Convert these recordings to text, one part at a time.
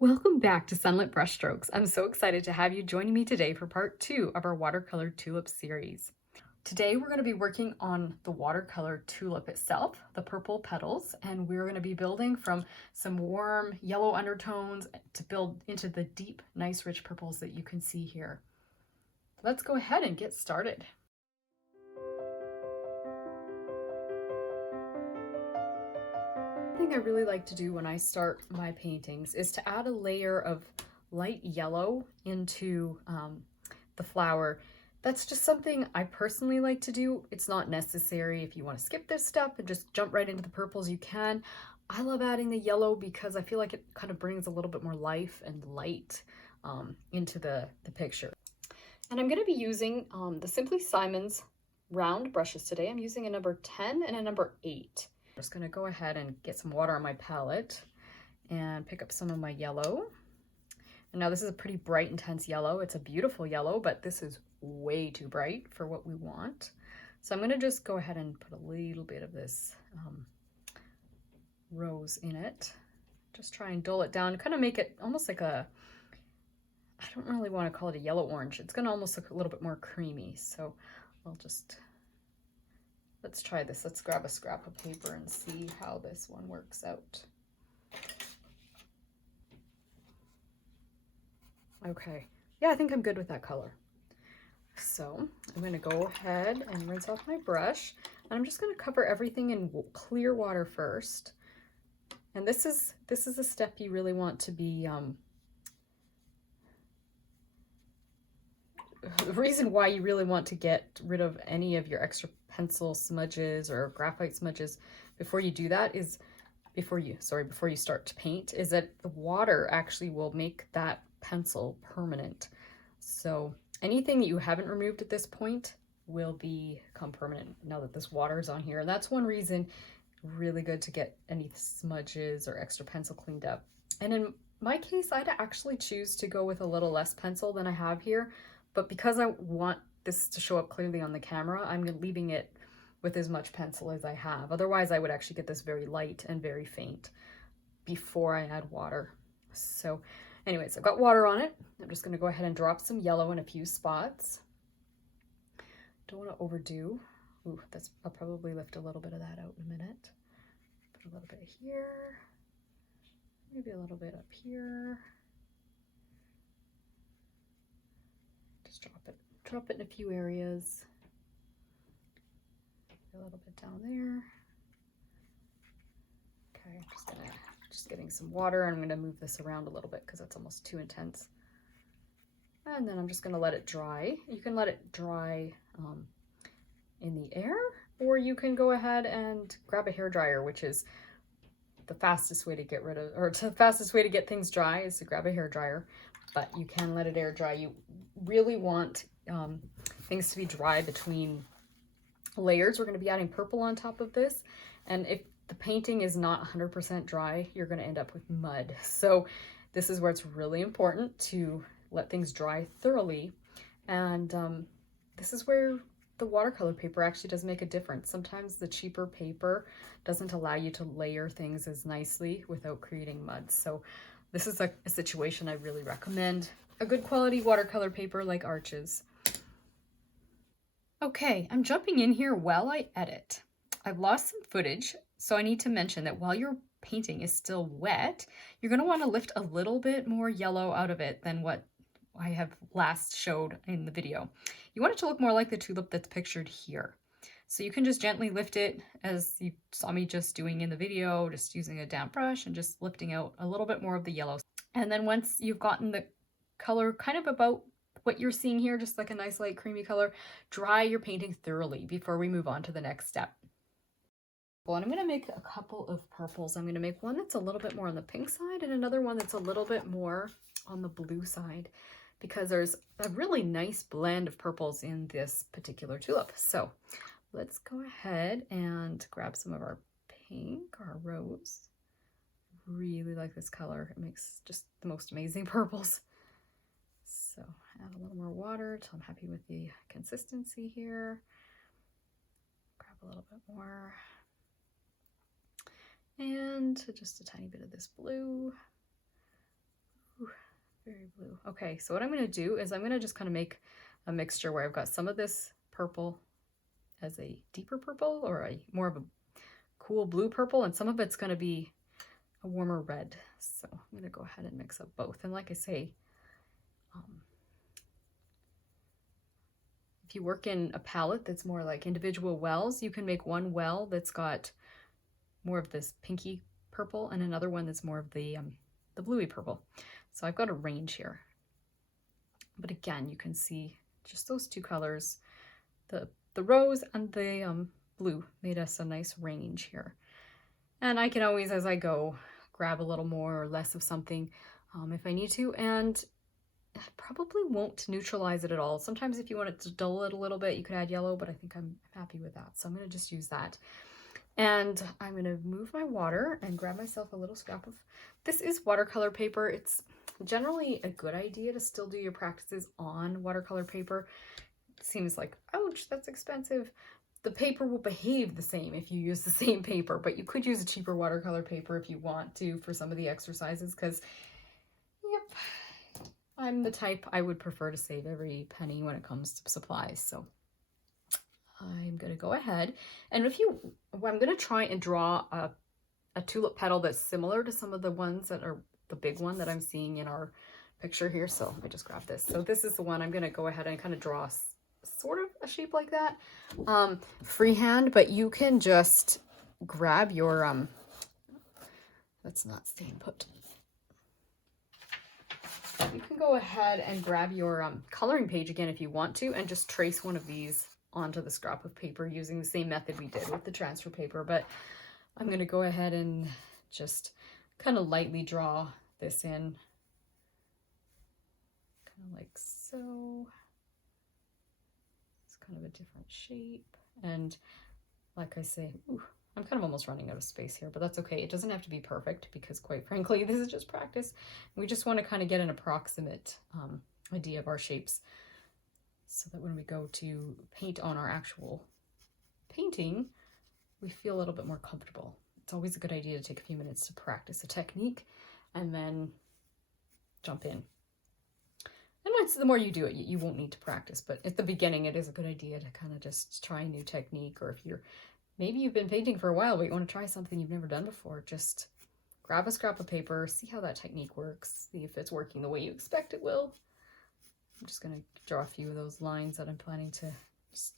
Welcome back to Sunlit Brushstrokes. I'm so excited to have you joining me today for part 2 of our Watercolor Tulip series. Today we're going to be working on the watercolor tulip itself, the purple petals, and we're going to be building from some warm yellow undertones to build into the deep, nice, rich purples that you can see here. Let's go ahead and get started. One thing I really like to do when I start my paintings is to add a layer of light yellow into the flower. That's just something I personally like to do. It's not necessary. If you want to skip this step and just jump right into the purples, you can. I love adding the yellow because I feel like it kind of brings a little bit more life and light into the picture. And I'm going to be using the Simply Simon's round brushes today. I'm using a number 10 and a number 8. I'm just going to go ahead and get some water on my palette and pick up some of my yellow. And now this is a pretty bright, intense yellow. It's a beautiful yellow, but this is way too bright for what we want. So I'm going to just go ahead and put a little bit of this rose in it. Just try and dull it down, kind of make it almost like a, I don't really want to call it a yellow orange. It's going to almost look a little bit more creamy. So I'll just, let's try this. Let's grab a scrap of paper and see how this one works out. Okay, yeah, I think I'm good with that color. So I'm going to go ahead and rinse off my brush, and I'm just going to cover everything in clear water first. And this is a step you really want to be the reason why you really want to get rid of any of your extra pencil smudges or graphite smudges before you do that is before you start to paint, is that the water actually will make that pencil permanent. So anything that you haven't removed at this point will become permanent now that this water is on here. And that's one reason really good to get any smudges or extra pencil cleaned up. And in my case, I'd actually choose to go with a little less pencil than I have here. But because I want this to show up clearly on the camera, I'm leaving it with as much pencil as I have. Otherwise, I would actually get this very light and very faint before I add water. So anyways, I've got water on it. I'm just going to go ahead and drop some yellow in a few spots. Don't want to overdo. Ooh, I'll probably lift a little bit of that out in a minute. Put a little bit here. Maybe a little bit up here. Just drop it in a few areas. A little bit down there. Okay, just getting some water. I'm gonna move this around a little bit because it's almost too intense. And then I'm just gonna let it dry. You can let it dry in the air, or you can go ahead and grab a hairdryer, which is the fastest way to get rid of, or the fastest way to get things dry is to grab a hairdryer, but you can let it air dry. You really want things to be dry between layers. We're going to be adding purple on top of this, and if the painting is not 100% dry, you're going to end up with mud. So this is where it's really important to let things dry thoroughly, and this is where the watercolor paper actually does make a difference. Sometimes the cheaper paper doesn't allow you to layer things as nicely without creating mud. So this is a situation I really recommend a good quality watercolor paper like Arches. Okay, I'm jumping in here while I edit. I've lost some footage, so I need to mention that while your painting is still wet, you're going to want to lift a little bit more yellow out of it than what I have last showed in the video. You want it to look more like the tulip that's pictured here. So you can just gently lift it as you saw me just doing in the video, just using a damp brush and just lifting out a little bit more of the yellow. And then once you've gotten the color kind of about what you're seeing here, just like a nice light creamy color, dry your painting thoroughly before we move on to the next step. Well, and I'm going to make a couple of purples. I'm going to make one that's a little bit more on the pink side and another one that's a little bit more on the blue side, because there's a really nice blend of purples in this particular tulip. So let's go ahead and grab some of our pink, our rose. Really like this color. It makes just the most amazing purples. So add a little more water till I'm happy with the consistency here. Grab a little bit more. And just a tiny bit of this blue. very blue. Okay, so what I'm going to do is I'm going to just kind of make a mixture where I've got some of this purple as a deeper purple or a more of a cool blue purple, and some of it's going to be a warmer red. So I'm going to go ahead and mix up both. And like I say, if you work in a palette that's more like individual wells, you can make one well that's got more of this pinky purple and another one that's more of the bluey purple. So I've got a range here. But again, you can see just those two colors, the rose and the blue made us a nice range here. And I can always, as I go, grab a little more or less of something if I need to. And I probably won't neutralize it at all. Sometimes if you want it to dull it a little bit, you could add yellow, but I think I'm happy with that. So I'm going to just use that. And I'm going to move my water and grab myself a little scrap of, this is watercolor paper. It's generally a good idea to still do your practices on watercolor paper. It seems like, ouch, that's expensive. The paper will behave the same if you use the same paper, but you could use a cheaper watercolor paper if you want to for some of the exercises, because, yep, I'm the type I would prefer to save every penny when it comes to supplies. So I'm going to go ahead, and I'm going to try and draw a tulip petal that's similar to some of the ones that are the big one that I'm seeing in our picture here. So let me just grab this. So this is the one I'm going to go ahead and kind of draw sort of a shape like that, freehand, but you can just grab your, let's not stay put. You can go ahead and grab your coloring page again if you want to, and just trace one of these onto the scrap of paper using the same method we did with the transfer paper. But I'm going to go ahead and just kind of lightly draw this in, kind of like so. It's kind of a different shape. And like I say, I'm kind of almost running out of space here, but that's okay. It doesn't have to be perfect because, quite frankly, this is just practice. We just want to kind of get an approximate idea of our shapes so that when we go to paint on our actual painting, we feel a little bit more comfortable. It's always a good idea to take a few minutes to practice a technique and then jump in. And once the more you do it, you won't need to practice, but at the beginning, it is a good idea to kind of just try a new technique, or if maybe you've been painting for a while, but you want to try something you've never done before, just grab a scrap of paper, see how that technique works, see if it's working the way you expect it will. I'm just going to draw a few of those lines that I'm planning to just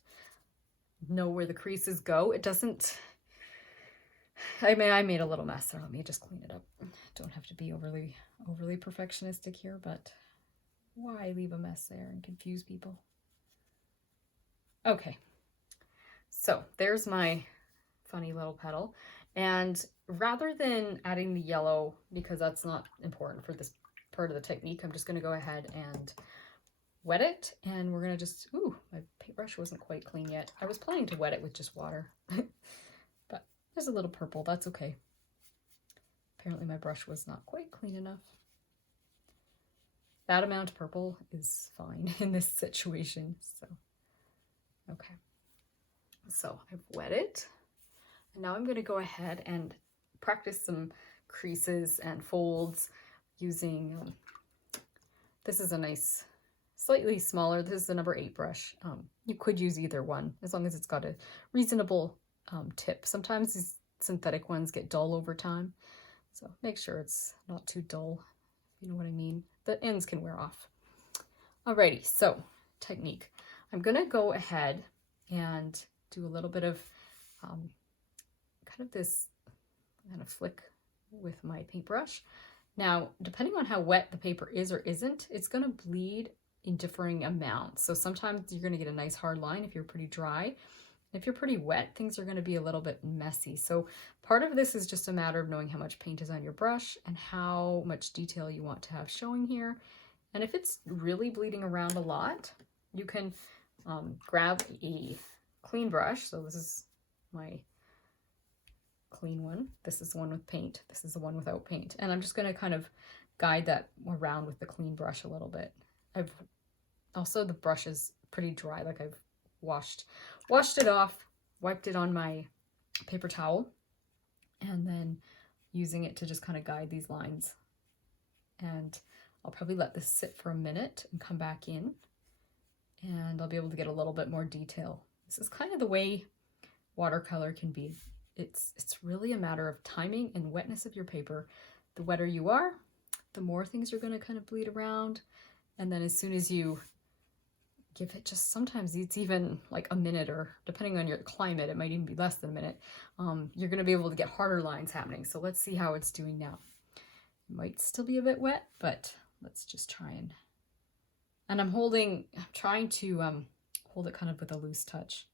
know where the creases go. It doesn't, I made a little mess there. Let me just clean it up. Don't have to be overly perfectionistic here, but why leave a mess there and confuse people? Okay. So there's my funny little petal, and rather than adding the yellow, because that's not important for this part of the technique, I'm just going to go ahead and wet it, and we're going to just, my paintbrush wasn't quite clean yet. I was planning to wet it with just water, but there's a little purple, that's okay. Apparently my brush was not quite clean enough. That amount of purple is fine in this situation, so, okay. So I've wet it, and now I'm going to go ahead and practice some creases and folds using, this is a nice, slightly smaller, this is the number 8 brush. You could use either one, as long as it's got a reasonable tip. Sometimes these synthetic ones get dull over time, so make sure it's not too dull, if you know what I mean. The ends can wear off. Alrighty, so technique. I'm going to go ahead and do a little bit of kind of this kind of flick with my paintbrush. Now, depending on how wet the paper is or isn't, it's going to bleed in differing amounts. So sometimes you're going to get a nice hard line if you're pretty dry. If you're pretty wet, things are going to be a little bit messy. So part of this is just a matter of knowing how much paint is on your brush and how much detail you want to have showing here. And if it's really bleeding around a lot, you can grab a clean brush. So this is my clean one. This is the one with paint. This is the one without paint. And I'm just going to kind of guide that around with the clean brush a little bit. Also, the brush is pretty dry, like I've washed it off, wiped it on my paper towel, and then using it to just kind of guide these lines. And I'll probably let this sit for a minute and come back in, and I'll be able to get a little bit more detail. This is kind of the way watercolor can be. It's really a matter of timing and wetness of your paper. The wetter you are, the more things are going to kind of bleed around. And then as soon as you give it just, sometimes it's even like a minute, or depending on your climate, it might even be less than a minute, you're going to be able to get harder lines happening. So let's see how it's doing now. It might still be a bit wet, but let's just try and I'm trying to hold it kind of with a loose touch.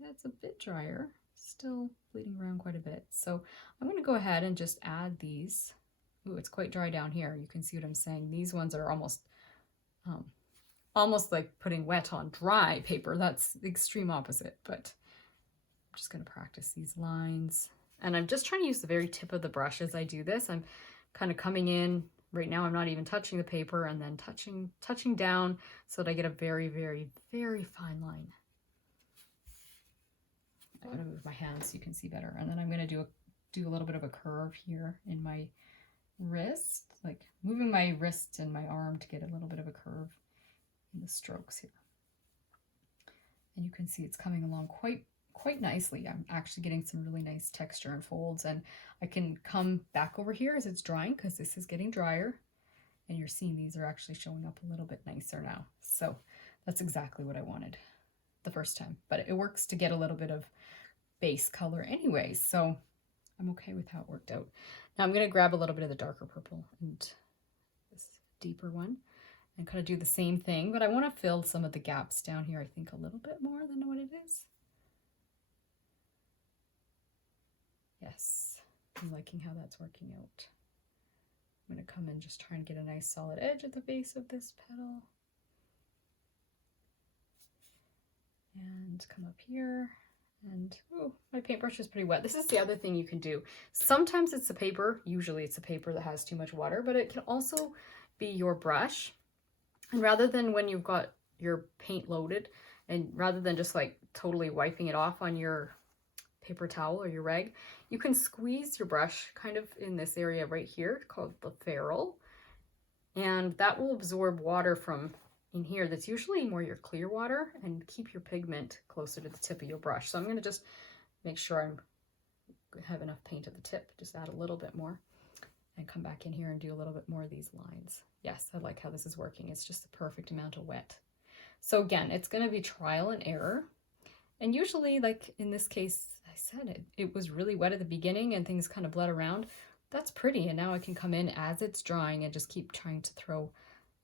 That's a bit drier, still bleeding around quite a bit. So I'm going to go ahead and just add these. Ooh, it's quite dry down here. You can see what I'm saying. These ones are almost like putting wet on dry paper. That's the extreme opposite, but I'm just going to practice these lines. And I'm just trying to use the very tip of the brush as I do this. I'm kind of coming in. Right now I'm not even touching the paper, and then touching down so that I get a very, very, very fine line. I'm going to move my hands so you can see better. And then I'm going to do a little bit of a curve here in my wrist, like moving my wrist and my arm to get a little bit of a curve in the strokes here. And you can see it's coming along quite nicely. I'm actually getting some really nice texture and folds, and I can come back over here as it's drying because this is getting drier, and you're seeing these are actually showing up a little bit nicer now. So that's exactly what I wanted the first time, but it works to get a little bit of base color anyway, so I'm okay with how it worked out. Now I'm going to grab a little bit of the darker purple and this deeper one and kind of do the same thing, but I want to fill some of the gaps down here, I think, a little bit more than what it is. Yes, I'm liking how that's working out. I'm going to come in, just try and get a nice solid edge at the base of this petal. And come up here. And oh, my paintbrush is pretty wet. This is the other thing you can do. Sometimes it's the paper, usually it's a paper that has too much water, but it can also be your brush. And rather than when you've got your paint loaded, and rather than just like totally wiping it off on your paper towel or your rag, you can squeeze your brush kind of in this area right here called the ferrule, and that will absorb water from in here that's usually more your clear water and keep your pigment closer to the tip of your brush. So I'm going to just make sure I have enough paint at the tip, just add a little bit more and come back in here and do a little bit more of these lines. Yes, I like how this is working. It's just the perfect amount of wet. So again, it's going to be trial and error. And usually, like in this case, I said it was really wet at the beginning and things kind of bled around. That's pretty. And now I can come in as it's drying and just keep trying to throw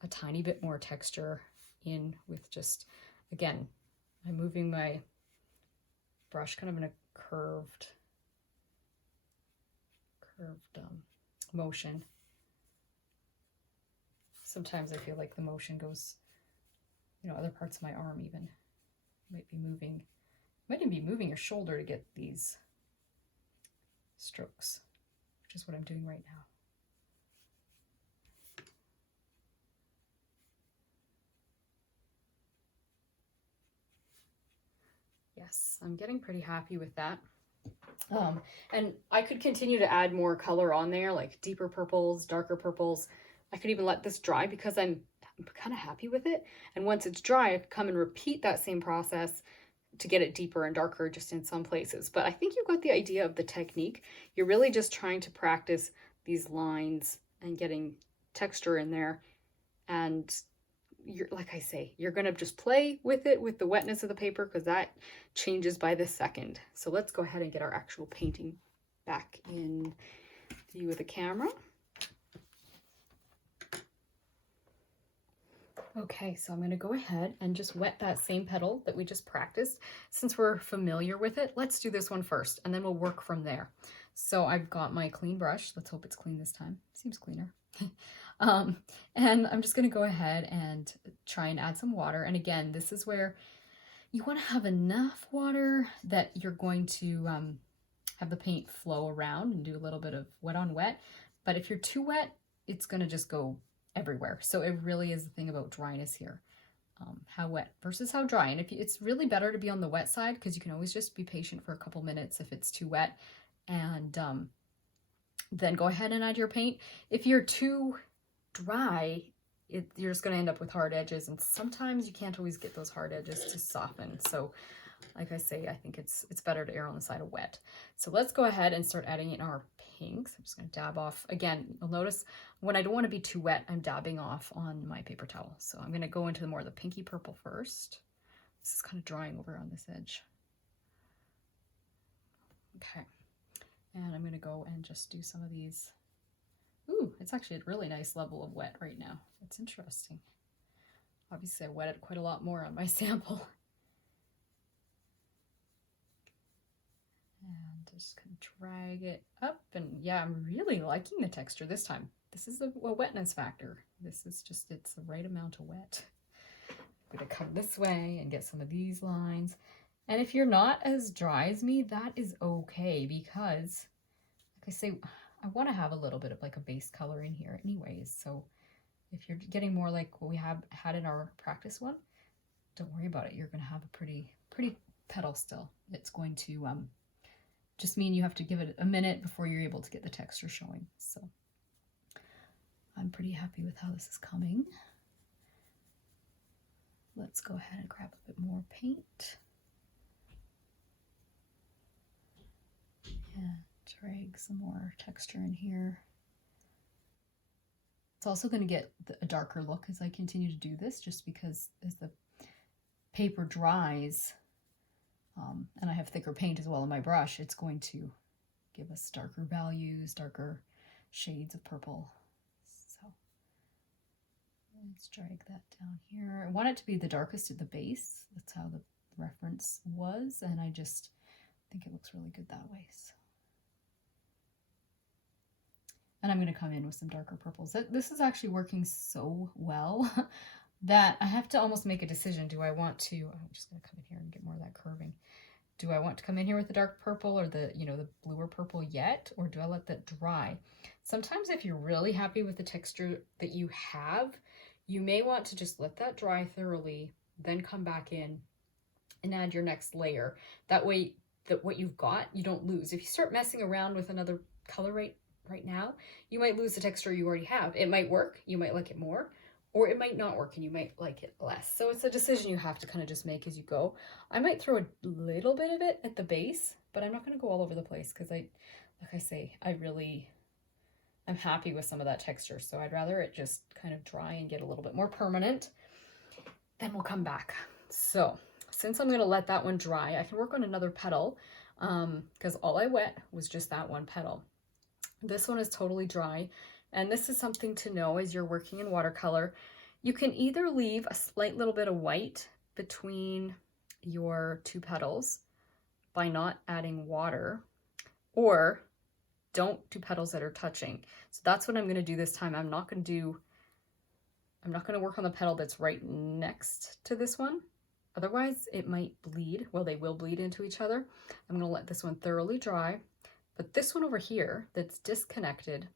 a tiny bit more texture in with just, again, I'm moving my brush kind of in a curved motion. Sometimes I feel like the motion goes, other parts of my arm even might even be moving your shoulder to get these strokes, which is what I'm doing right now. Yes, I'm getting pretty happy with that. And I could continue to add more color on there, like deeper purples, darker purples. I could even let this dry because I'm kind of happy with it. And once it's dry, I could come and repeat that same process to get it deeper and darker just in some places. But I think you've got the idea of the technique. You're really just trying to practice these lines and getting texture in there. And you're, like I say, you're going to just play with it with the wetness of the paper because that changes by the second. So let's go ahead and get our actual painting back in view of the camera. Okay, so I'm going to go ahead and just wet that same petal that we just practiced. Since we're familiar with it, let's do this one first and then we'll work from there. So I've got my clean brush. Let's hope it's clean this time. Seems cleaner. And I'm just going to go ahead and try and add some water. And again, this is where you want to have enough water that you're going to have the paint flow around and do a little bit of wet on wet. But if you're too wet, it's going to just go everywhere. So it really is the thing about dryness here. How wet versus how dry. And it's really better to be on the wet side because you can always just be patient for a couple minutes if it's too wet. And then go ahead and add your paint. If you're too dry, you're just going to end up with hard edges, and sometimes you can't always get those hard edges to soften. So like I say, I think it's better to err on the side of wet. So let's go ahead and start adding in our pinks. I'm just going to dab off. Again, you'll notice when I don't want to be too wet, I'm dabbing off on my paper towel. So I'm going to go into more of the pinky purple first. This is kind of drying over on this edge. Okay. And I'm going to go and just do some of these. Ooh, it's actually a really nice level of wet right now. That's interesting. Obviously, I wetted quite a lot more on my sample. And just kind of drag it up. And yeah, I'm really liking the texture this time. This is a wetness factor. This is just, it's the right amount of wet. I'm going to come this way and get some of these lines. And if you're not as dry as me, that is okay, because like I say, I want to have a little bit of like a base color in here anyways. So if you're getting more like what we had in our practice one, don't worry about it. You're going to have a pretty petal still. It's going to just mean you have to give it a minute before you're able to get the texture showing. So I'm pretty happy with how this is coming. Let's go ahead and grab a bit more paint. And drag some more texture in here. It's also going to get a darker look as I continue to do this, just because as the paper dries, and I have thicker paint as well in my brush, it's going to give us darker values, darker shades of purple. So let's drag that down here. I want it to be the darkest at the base. That's how the reference was, and I just think it looks really good that way. So. And I'm going to come in with some darker purples. This is actually working so well that I have to almost make a decision. Do I want to, I'm just going to come in here and get more of that curving. Do I want to come in here with the dark purple or the, the bluer purple yet? Or do I let that dry? Sometimes if you're really happy with the texture that you have, you may want to just let that dry thoroughly, then come back in and add your next layer. That way, that what you've got, you don't lose. If you start messing around with another color right now, you might lose the texture you already have. It might work, you might like it more, or it might not work and you might like it less. So it's a decision you have to kind of just make as you go. I might throw a little bit of it at the base, but I'm not going to go all over the place because like I say, I'm happy with some of that texture. So I'd rather it just kind of dry and get a little bit more permanent. Then we'll come back. So since I'm going to let that one dry, I can work on another petal because all I wet was just that one petal. This one is totally dry, and this is something to know as you're working in watercolor. You can either leave a slight little bit of white between your two petals by not adding water, or don't do petals that are touching. So that's what I'm going to do this time. I'm not going to work on the petal that's right next to this one. Otherwise, it might bleed. Well, they will bleed into each other. I'm going to let this one thoroughly dry. But this one over here that's disconnected,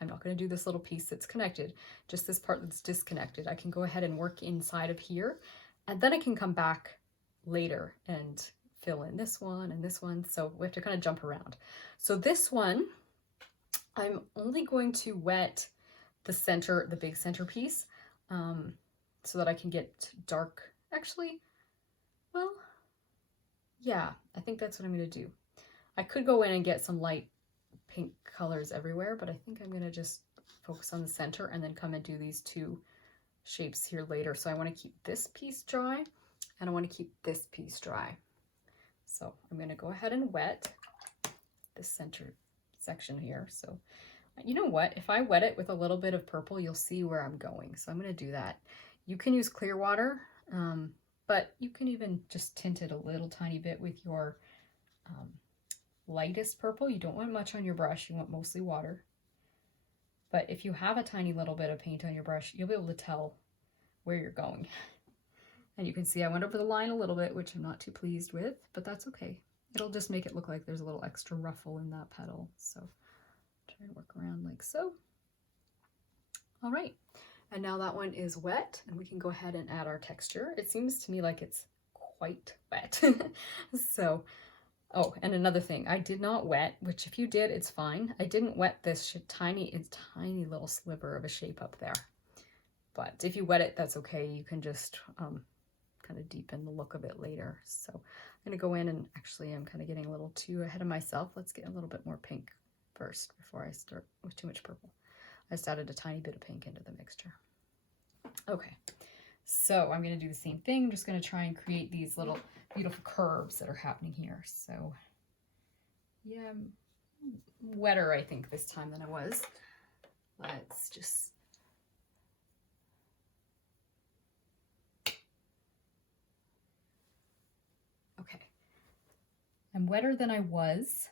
I'm not going to do this little piece that's connected, just this part that's disconnected. I can go ahead and work inside of here, and then I can come back later and fill in this one and this one. So we have to kind of jump around. So this one, I'm only going to wet the center, the big center piece, so that I can get dark. Actually, well, yeah, I think that's what I'm going to do. I could go in and get some light pink colors everywhere, but I think I'm going to just focus on the center and then come and do these two shapes here later. So I want to keep this piece dry and I want to keep this piece dry. So I'm going to go ahead and wet this center section here. So you know what? If I wet it with a little bit of purple, you'll see where I'm going. So I'm going to do that. You can use clear water, but you can even just tint it a little tiny bit with your lightest purple. You don't want much on your brush, you want mostly water. But if you have a tiny little bit of paint on your brush, you'll be able to tell where you're going. And you can see I went over the line a little bit, which I'm not too pleased with, but that's okay. It'll just make it look like there's a little extra ruffle in that petal. So try and work around like so. All right, and now that one is wet and we can go ahead and add our texture. It seems to me like it's quite wet. So Oh, and another thing, I did not wet, which if you did, it's fine. I didn't wet this tiny little sliver of a shape up there. But if you wet it, that's okay. You can just kind of deepen the look of it later. So I'm going to go in and actually I'm kind of getting a little too ahead of myself. Let's get a little bit more pink first before I start with too much purple. I just added a tiny bit of pink into the mixture. Okay, so I'm going to do the same thing. I'm just going to try and create these little beautiful curves that are happening here. So yeah, I'm wetter I think this time than I was. Let's just okay. I'm wetter than I was.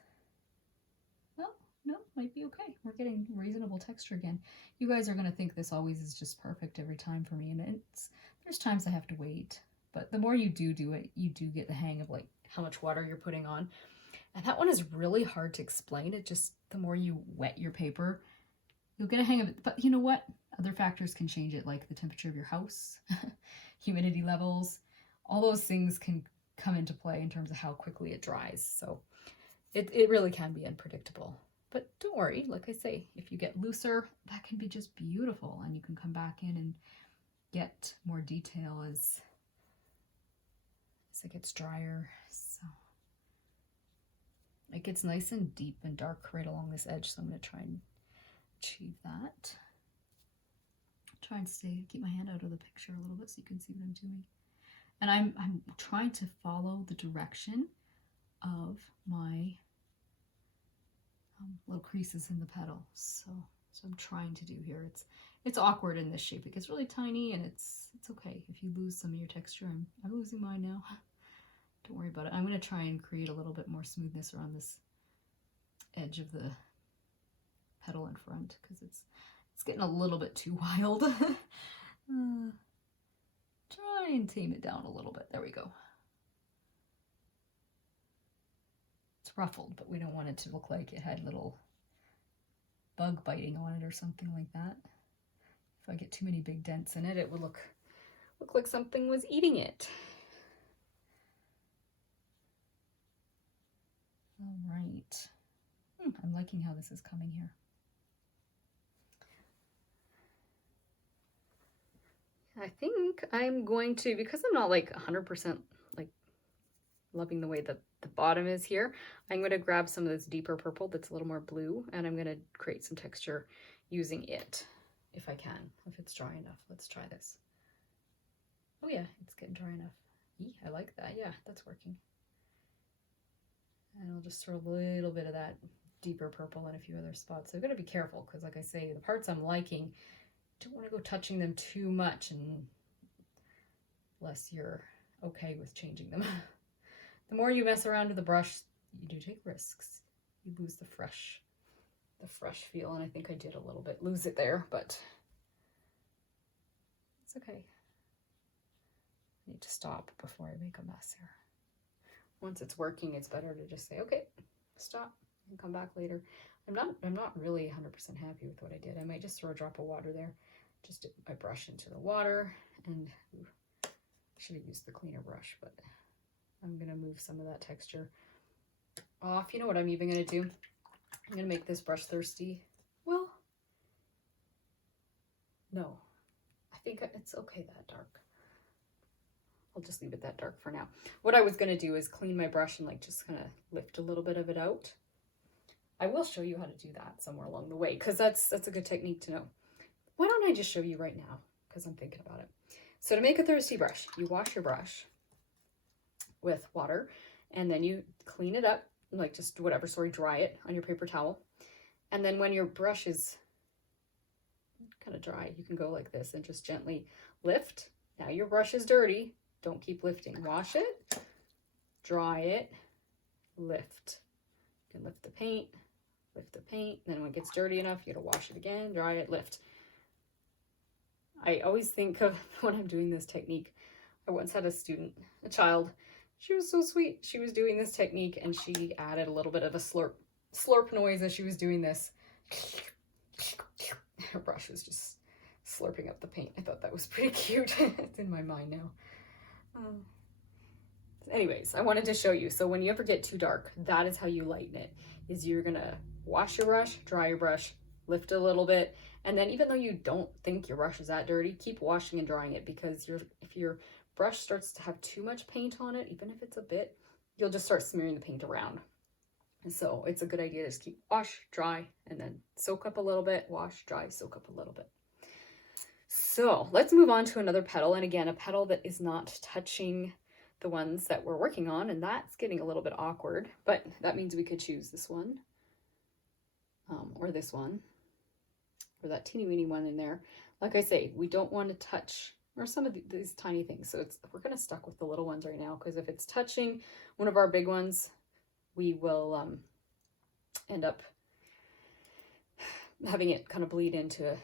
Well, no, might be okay. We're getting reasonable texture again. You guys are going to think this always is just perfect every time for me, and there's times I have to wait. But the more you do it, you do get the hang of like how much water you're putting on. And that one is really hard to explain. It just, the more you wet your paper, you'll get a hang of it. But you know what? Other factors can change it, like the temperature of your house, humidity levels. All those things can come into play in terms of how quickly it dries. So it really can be unpredictable. But don't worry, like I say, if you get looser, that can be just beautiful, and you can come back in and get more detail as it gets drier. So it gets nice and deep and dark right along this edge, so I'm going to try and achieve that. Try and keep my hand out of the picture a little bit so you can see what I'm doing. And I'm trying to follow the direction of my little creases in the petal. So I'm trying to do here. It's awkward in this shape. It gets really tiny, and it's okay if you lose some of your texture. I'm losing mine now. Don't worry about it. I'm going to try and create a little bit more smoothness around this edge of the petal in front, because it's getting a little bit too wild. Try and tame it down a little bit. There we go. It's ruffled, but we don't want it to look like it had little bug biting on it or something like that. If I get too many big dents in it, it would look like something was eating it. All right. I'm liking how this is coming here. I think I'm going to, because I'm not like 100% like loving the way that the bottom is here, I'm going to grab some of this deeper purple that's a little more blue, and I'm going to create some texture using it, if I can, if it's dry enough. Let's try this. Oh yeah, it's getting dry enough. I like that. Yeah, that's working. And I'll just throw a little bit of that deeper purple in a few other spots. So I've got to be careful, because like I say, the parts I'm liking, don't want to go touching them too much unless you're okay with changing them. The more you mess around with the brush, you do take risks. You lose the fresh feel, and I think I did a little bit lose it there, but it's okay. I need to stop before I make a mess here. Once it's working, it's better to just say, okay, stop, and come back later. I'm not really 100% happy with what I did. I might just throw a drop of water there. Just dip my brush into the water, and I should have used the cleaner brush, but I'm gonna move some of that texture off. You know what I'm even gonna do? I'm gonna make this brush thirsty. Well, no, I think it's okay that dark. I'll just leave it that dark for now. What I was gonna do is clean my brush and like just kind of lift a little bit of it out. I will show you how to do that somewhere along the way, because that's a good technique to know. Why don't I just show you right now, because I'm thinking about it. So to make a thirsty brush, you wash your brush with water, and then you clean it up, like just whatever, dry it on your paper towel. And then when your brush is kind of dry, you can go like this and just gently lift. Now your brush is dirty. Don't keep lifting. Wash it, dry it, lift. You can lift the paint, then when it gets dirty enough, you gotta wash it again, dry it, lift. I always think of when I'm doing this technique, I once had a child, she was so sweet. She was doing this technique and she added a little bit of a slurp noise as she was doing this. Her brush was just slurping up the paint. I thought that was pretty cute. It's in my mind now. anyways, I wanted to show you. So when you ever get too dark, that is how you lighten it, is you're gonna wash your brush, dry your brush, lift it a little bit, and then even though you don't think your brush is that dirty, keep washing and drying it, because if your brush starts to have too much paint on it, even if it's a bit, you'll just start smearing the paint around. And so it's a good idea to just keep wash, dry, and then soak up a little bit, wash, dry, soak up a little bit. So let's move on to another petal. And again, a petal that is not touching the ones that we're working on, and that's getting a little bit awkward, but that means we could choose this one, or this one, or that teeny weeny one in there. Like I say, we don't want to touch, or some of these tiny things. So we're going to stuck with the little ones right now, because if it's touching one of our big ones, we will end up having it kind of bleed into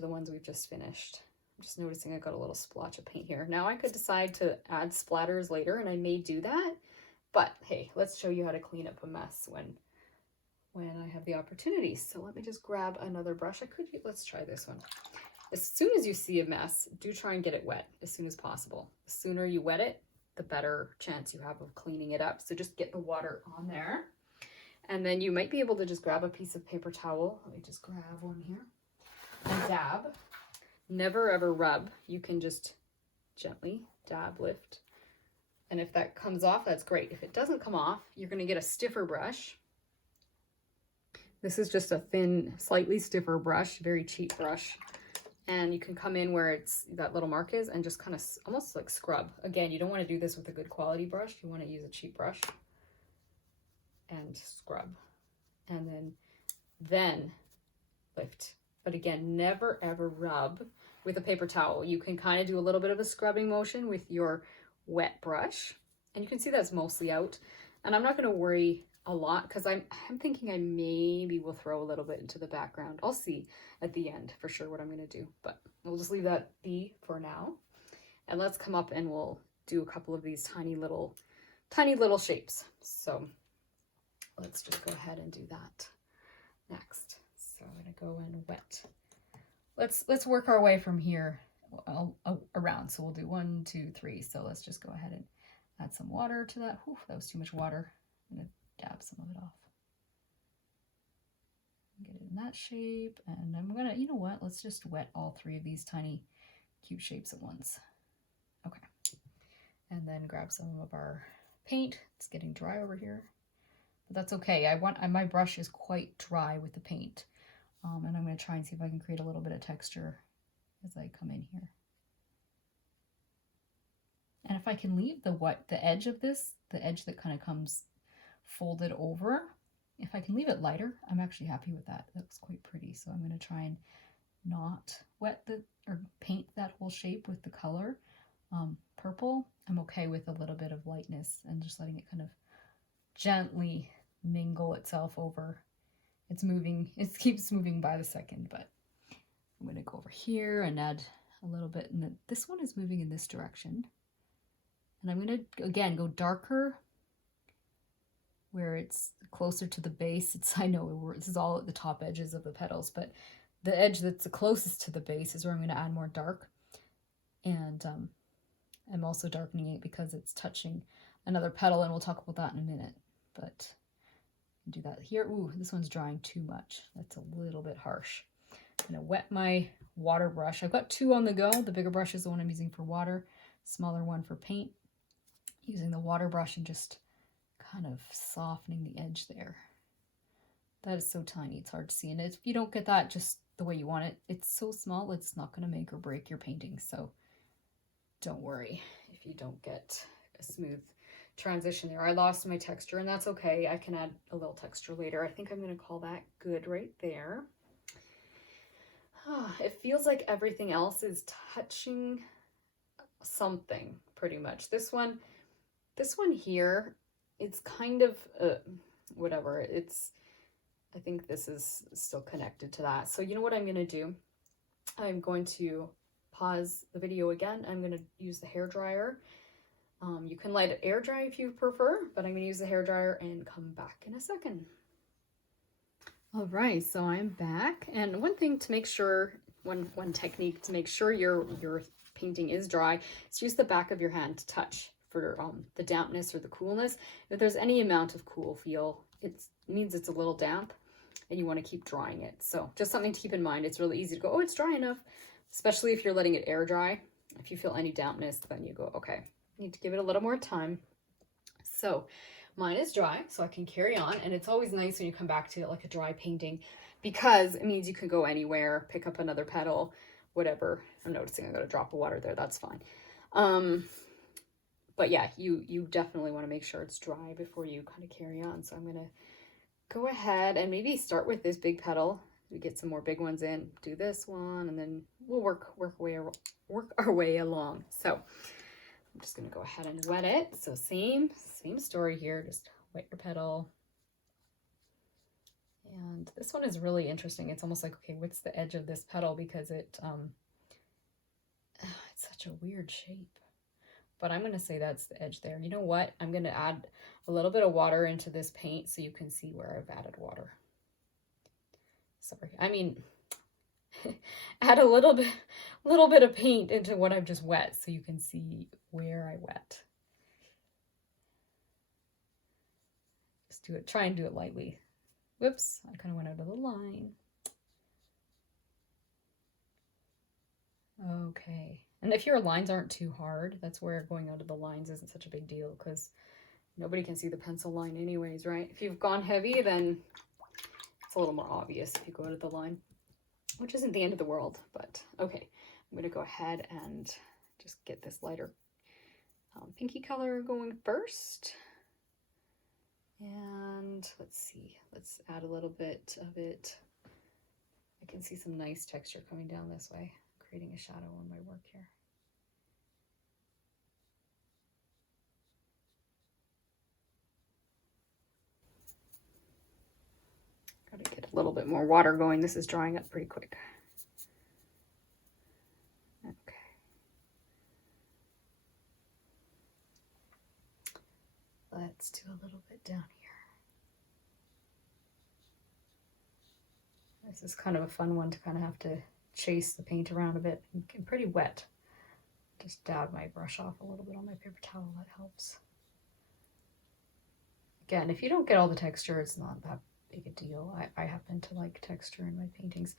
the ones we've just finished. I'm just noticing I got a little splotch of paint here. Now I could decide to add splatters later, and I may do that, but hey, let's show you how to clean up a mess when I have the opportunity. So let me just grab another brush. Let's try this one. As soon as you see a mess, do try and get it wet as soon as possible. The sooner you wet it, the better chance you have of cleaning it up. So just get the water on there. And then you might be able to just grab a piece of paper towel. Let me just grab one here. And dab. Never ever rub. You can just gently dab, lift. And if that comes off, that's great. If it doesn't come off, you're going to get a stiffer brush. This is just a thin, slightly stiffer brush, very cheap brush. And you can come in where that little mark is and just kind of almost like scrub. Again, you don't want to do this with a good quality brush. You want to use a cheap brush and scrub. And then lift. But again, never ever rub with a paper towel. You can kind of do a little bit of a scrubbing motion with your wet brush. And you can see that's mostly out. And I'm not going to worry a lot, because I'm thinking I maybe will throw a little bit into the background. I'll see at the end for sure what I'm going to do, but we'll just leave that be for now. And let's come up and we'll do a couple of these tiny little shapes. So let's just go ahead and do that next. So I'm going to go and wet. Let's work our way from here around. So we'll do 1, 2, 3. So let's just go ahead and add some water to that. Whew, that was too much water. I'm going to dab some of it off. Get it in that shape. And I'm going to, you know what? Let's just wet all 3 of these tiny cute shapes at once. Okay. And then grab some of our paint. It's getting dry over here, but that's okay. My brush is quite dry with the paint. And I'm going to try and see if I can create a little bit of texture as I come in here. And if I can leave the edge of this, the edge that kind of comes folded over, if I can leave it lighter, I'm actually happy with that. That looks quite pretty. So I'm going to try and not wet or paint that whole shape with the color purple. I'm okay with a little bit of lightness and just letting it kind of gently mingle itself over. It's moving, it keeps moving by the second, but I'm going to go over here and add a little bit. And this one is moving in this direction. And I'm going to, again, go darker where it's closer to the base. I know this is all at the top edges of the petals, but the edge that's the closest to the base is where I'm going to add more dark. And I'm also darkening it because it's touching another petal, and we'll talk about that in a minute. But do that here. Ooh, this one's drying too much. That's a little bit harsh. I'm going to wet my water brush. I've got 2 on the go. The bigger brush is the one I'm using for water, smaller one for paint. Using the water brush and just kind of softening the edge there. That is so tiny, it's hard to see. And if you don't get that just the way you want it, it's so small, it's not going to make or break your painting. So don't worry if you don't get a smooth transition there. I lost my texture, and that's okay. I can add a little texture later. I think I'm going to call that good right there. It feels like everything else is touching something pretty much. This one here, it's kind of whatever. I think this is still connected to that. So you know what I'm going to do? I'm going to pause the video again. I'm going to use the hairdryer. You can let it air dry if you prefer, but I'm going to use the hairdryer and come back in a second. All right, so I'm back. And one thing to make sure, one technique to make sure your painting is dry is use the back of your hand to touch for the dampness or the coolness. If there's any amount of cool feel, it means it's a little damp and you want to keep drying it. So just something to keep in mind. It's really easy to go, oh, it's dry enough, especially if you're letting it air dry. If you feel any dampness, then you go, okay, I need to give it a little more time. So mine is dry, so I can carry on. And it's always nice when you come back to it like a dry painting, because it means you can go anywhere, pick up another petal, whatever. I'm noticing I got a drop of water there. That's fine. But yeah, you definitely want to make sure it's dry before you kind of carry on. So I'm going to go ahead and maybe start with this big petal. We get some more big ones in, do this one, and then we'll work our way along. So I'm just going to go ahead and wet it. So same story here, just wet your petal. And this one is really interesting. It's almost like, okay, what's the edge of this petal? Because it's such a weird shape. But I'm going to say that's the edge there. You know what? I'm going to add a little bit of water into this paint so you can see where I've added water. Sorry. I mean, add a little bit of paint into what I've just wet so you can see where I wet. Just do it. Try and do it lightly. Whoops. I kind of went out of the line. Okay. And if your lines aren't too hard, that's where going out of the lines isn't such a big deal, because nobody can see the pencil line anyways, right? If you've gone heavy, then it's a little more obvious if you go out of the line, which isn't the end of the world, but okay. I'm going to go ahead and just get this lighter pinky color going first. And let's see, let's add a little bit of it. I can see some nice texture coming down this way, creating a shadow on my work here. Gotta get a little bit more water going. This is drying up pretty quick. Okay. Let's do a little bit down here. This is kind of a fun one to kind of have to chase the paint around a bit. I'm pretty wet. Just dab my brush off a little bit on my paper towel, that helps. Again, if you don't get all the texture, it's not that big a deal. I happen to like texture in my paintings.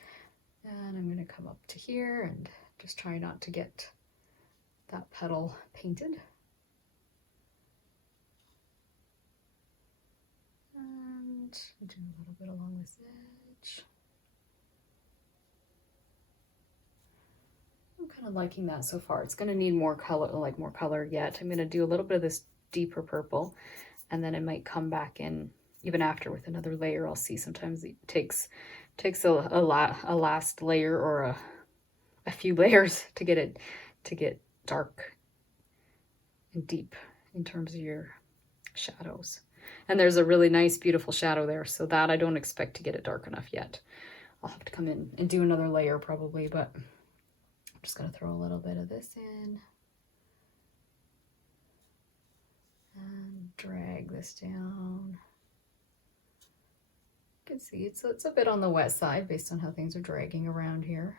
And I'm going to come up to here and just try not to get that petal painted. And do a little bit along this edge. I'm kind of liking that so far. It's going to need more color yet. I'm going to do a little bit of this deeper purple, and then I might come back in even after with another layer. I'll see sometimes it takes a last layer or a few layers to get dark and deep in terms of your shadows. And there's a really nice, beautiful shadow there, so that I don't expect to get it dark enough yet. I'll have to come in and do another layer probably, but I'm just going to throw a little bit of this in and drag this down. You can see it's a bit on the wet side based on how things are dragging around here.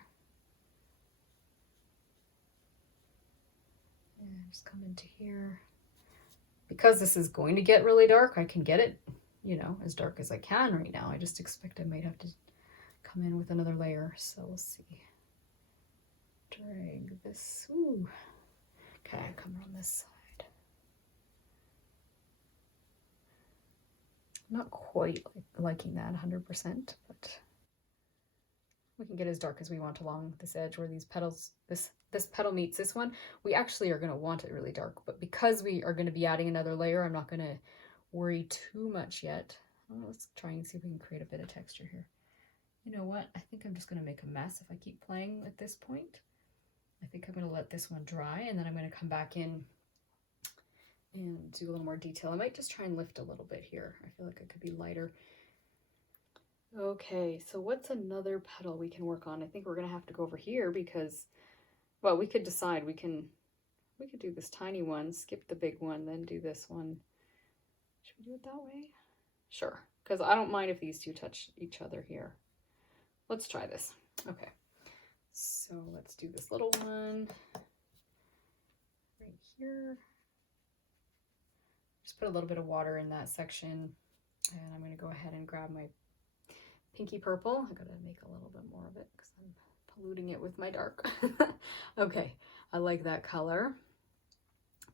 And just come into here. Because this is going to get really dark, I can get it, you know, as dark as I can right now. I just expect I might have to come in with another layer, so we'll see. Drag this, ooh. Okay, come around this side. Not quite liking that 100%, but we can get as dark as we want along this edge where these petals, this petal meets this one. We actually are going to want it really dark, but because we are going to be adding another layer, I'm not going to worry too much yet. Oh, let's try and see if we can create a bit of texture here. You know what? I think I'm just going to make a mess if I keep playing at this point. I think I'm going to let this one dry, and then I'm going to come back in and do a little more detail. I might just try and lift a little bit here. I feel like it could be lighter. Okay, so what's another petal we can work on? I think we're going to have to go over here because, well, we could decide we could do this tiny one, skip the big one, then do this one. Should we do it that way? Sure, because I don't mind if these two touch each other here. Let's try this. Okay, so let's do this little one right here. put a little bit of water in that section, and I'm going to go ahead and grab my pinky purple. I gotta make a little bit more of it because I'm polluting it with my dark. Okay, I like that color.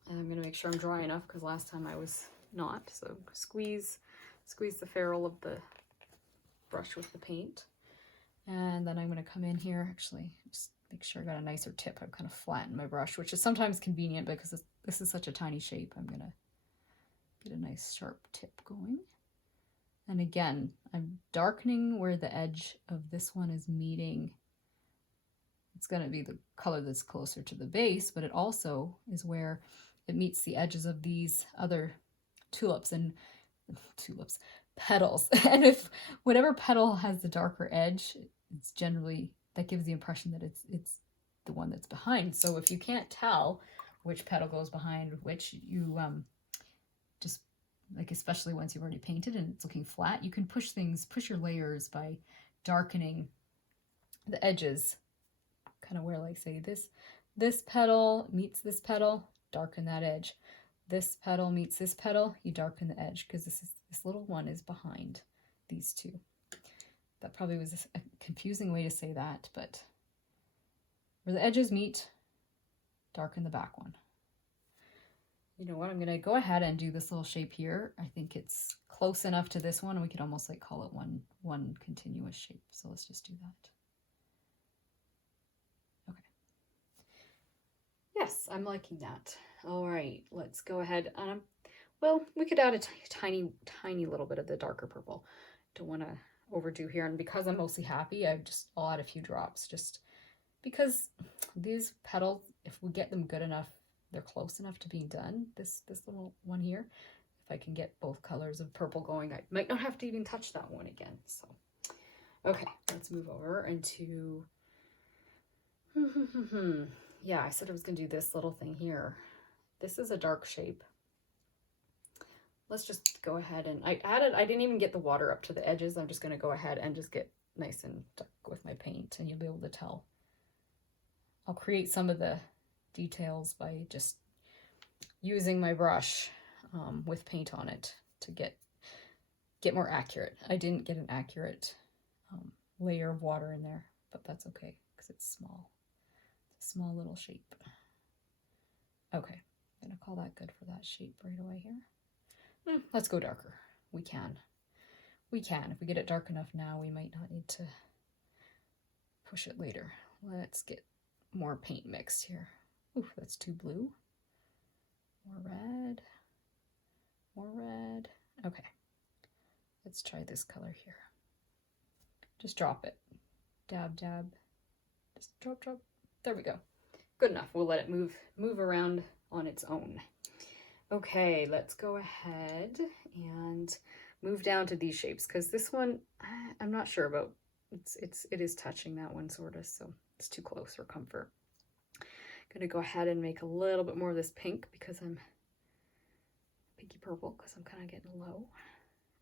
And I'm gonna make sure I'm dry enough because last time I was not. So squeeze the ferrule of the brush with the paint. And then I'm gonna come in here, actually, just make sure I got a nicer tip. I've kind of flattened my brush, which is sometimes convenient because this is such a tiny shape. I'm gonna get a nice sharp tip going. And again, I'm darkening where the edge of this one is meeting. It's going to be the color that's closer to the base, but it also is where it meets the edges of these other petals. And if whatever petal has the darker edge, it's generally, that gives the impression that it's the one that's behind. So if you can't tell which petal goes behind which, you just, like, especially once you've already painted and it's looking flat, you can push your layers by darkening the edges, kind of where, like, say this petal meets this petal, darken that edge. This petal meets this petal, you darken the edge, because this little one is behind these two. That probably was a confusing way to say that, but where the edges meet, darken the back one. You know what, I'm going to go ahead and do this little shape here. I think it's close enough to this one, we could almost like call it one continuous shape. So let's just do that. Okay. Yes, I'm liking that. All right, let's go ahead. Well, we could add a tiny little bit of the darker purple. Don't want to overdo here. And because I'm mostly happy, I'll add a few drops just because these petals, if we get them good enough, they're close enough to being done. This little one here, if I can get both colors of purple going, I might not have to even touch that one again. So, okay, let's move over into, yeah, I said I was gonna do this little thing here. This is a dark shape. Let's just go ahead and, I didn't even get the water up to the edges. I'm just gonna go ahead and just get nice and dark with my paint, and you'll be able to tell. I'll create some of the details by just using my brush with paint on it to get more accurate. I didn't get an accurate layer of water in there, but that's okay because it's small. It's a small little shape. Okay, I'm gonna call that good for that shape right away here. Let's go darker. We can. If we get it dark enough now, we might not need to push it later. Let's get more paint mixed here. Ooh, that's too blue. More red. Okay, let's try this color here. Just drop it. Dab. Just drop. There we go. Good enough. We'll let it move around on its own. Okay, let's go ahead and move down to these shapes, because this one I'm not sure about. It is touching that one sort of, so it's too close for comfort. Gonna go ahead and make a little bit more of this pink because I'm pinky purple, because I'm kind of getting low.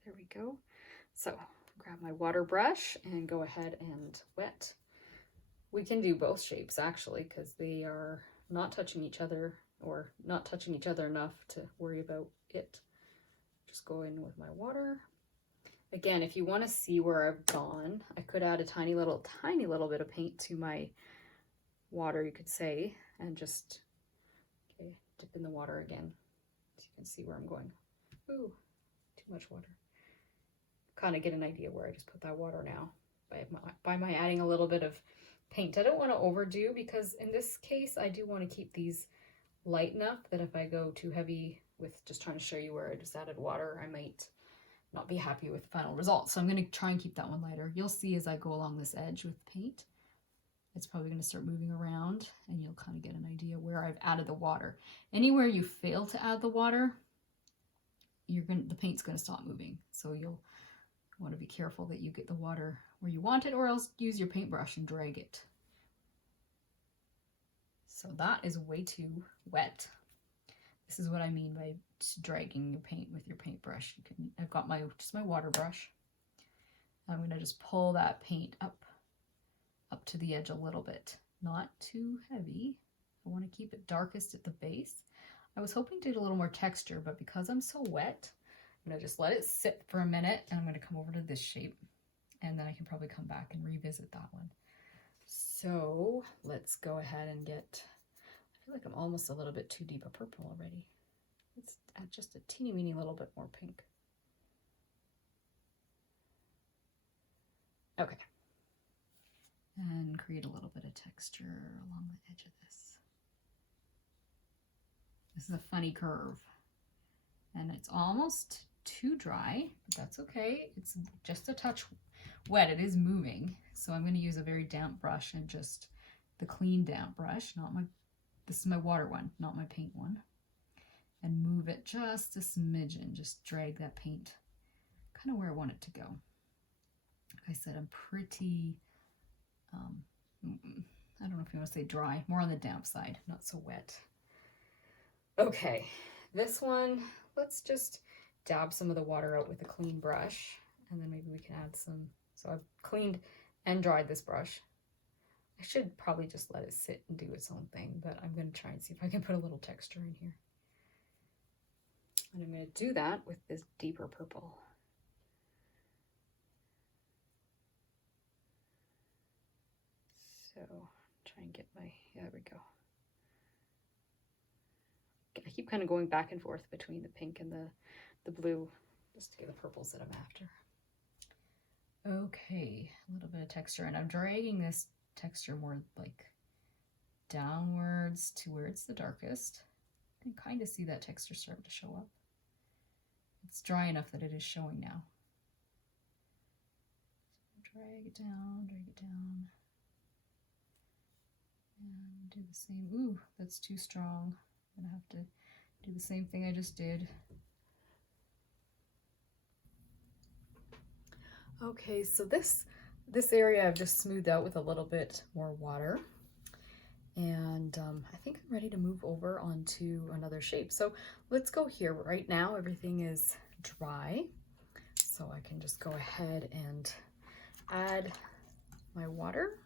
There we go. So grab my water brush and go ahead and wet. We can do both shapes actually, because they are not touching each other, or not touching each other enough to worry about it. Just go in with my water. Again, if you want to see where I've gone, I could add a tiny little bit of paint to my water, you could say, and just dip in the water again so you can see where I'm going. Ooh, too much water. Kind of get an idea where I just put that water now by my adding a little bit of paint. I don't want to overdo, because in this case I do want to keep these light enough that if I go too heavy with just trying to show you where I just added water, I might not be happy with the final result. So I'm going to try and keep that one lighter. You'll see as I go along this edge with paint, it's probably going to start moving around, and you'll kind of get an idea where I've added the water. Anywhere you fail to add the water, the paint's going to stop moving. So you'll want to be careful that you get the water where you want it, or else use your paintbrush and drag it. So that is way too wet. This is what I mean by dragging your paint with your paintbrush. I've got just my water brush. I'm going to just pull that paint up to the edge a little bit, not too heavy. I want to keep it darkest at the base. I was hoping to get a little more texture, but because I'm so wet, I'm gonna just let it sit for a minute, and I'm gonna come over to this shape, and then I can probably come back and revisit that one. So let's go ahead and get, I feel like I'm almost a little bit too deep a purple already. Let's add just a teeny weeny little bit more pink. Okay. And create a little bit of texture along the edge of this. This is a funny curve. And it's almost too dry, but that's okay. It's just a touch wet. It is moving. So I'm going to use a very damp brush and just the clean damp brush, not my, this is my water one, not my paint one. And move it just a smidgen, just drag that paint kind of where I want it to go. Like I said, I'm pretty, I don't know if you want to say dry, more on the damp side, not so wet. Okay, this one, let's just dab some of the water out with a clean brush, and then maybe we can add some. So I've cleaned and dried this brush. I should probably just let it sit and do its own thing, but I'm going to try and see if I can put a little texture in here. And I'm going to do that with this deeper purple. So try and get my, there we go. I keep kind of going back and forth between the pink and the blue just to get the purples that I'm after. Okay, a little bit of texture, and I'm dragging this texture more like downwards to where it's the darkest. You can kind of see that texture starting to show up. It's dry enough that it is showing now. So drag it down, and do the same. Ooh, that's too strong. I'm gonna have to do the same thing I just did. Okay, so this area I've just smoothed out with a little bit more water, and I think I'm ready to move over onto another shape. So let's go here. Right now everything is dry, so I can just go ahead and add my water.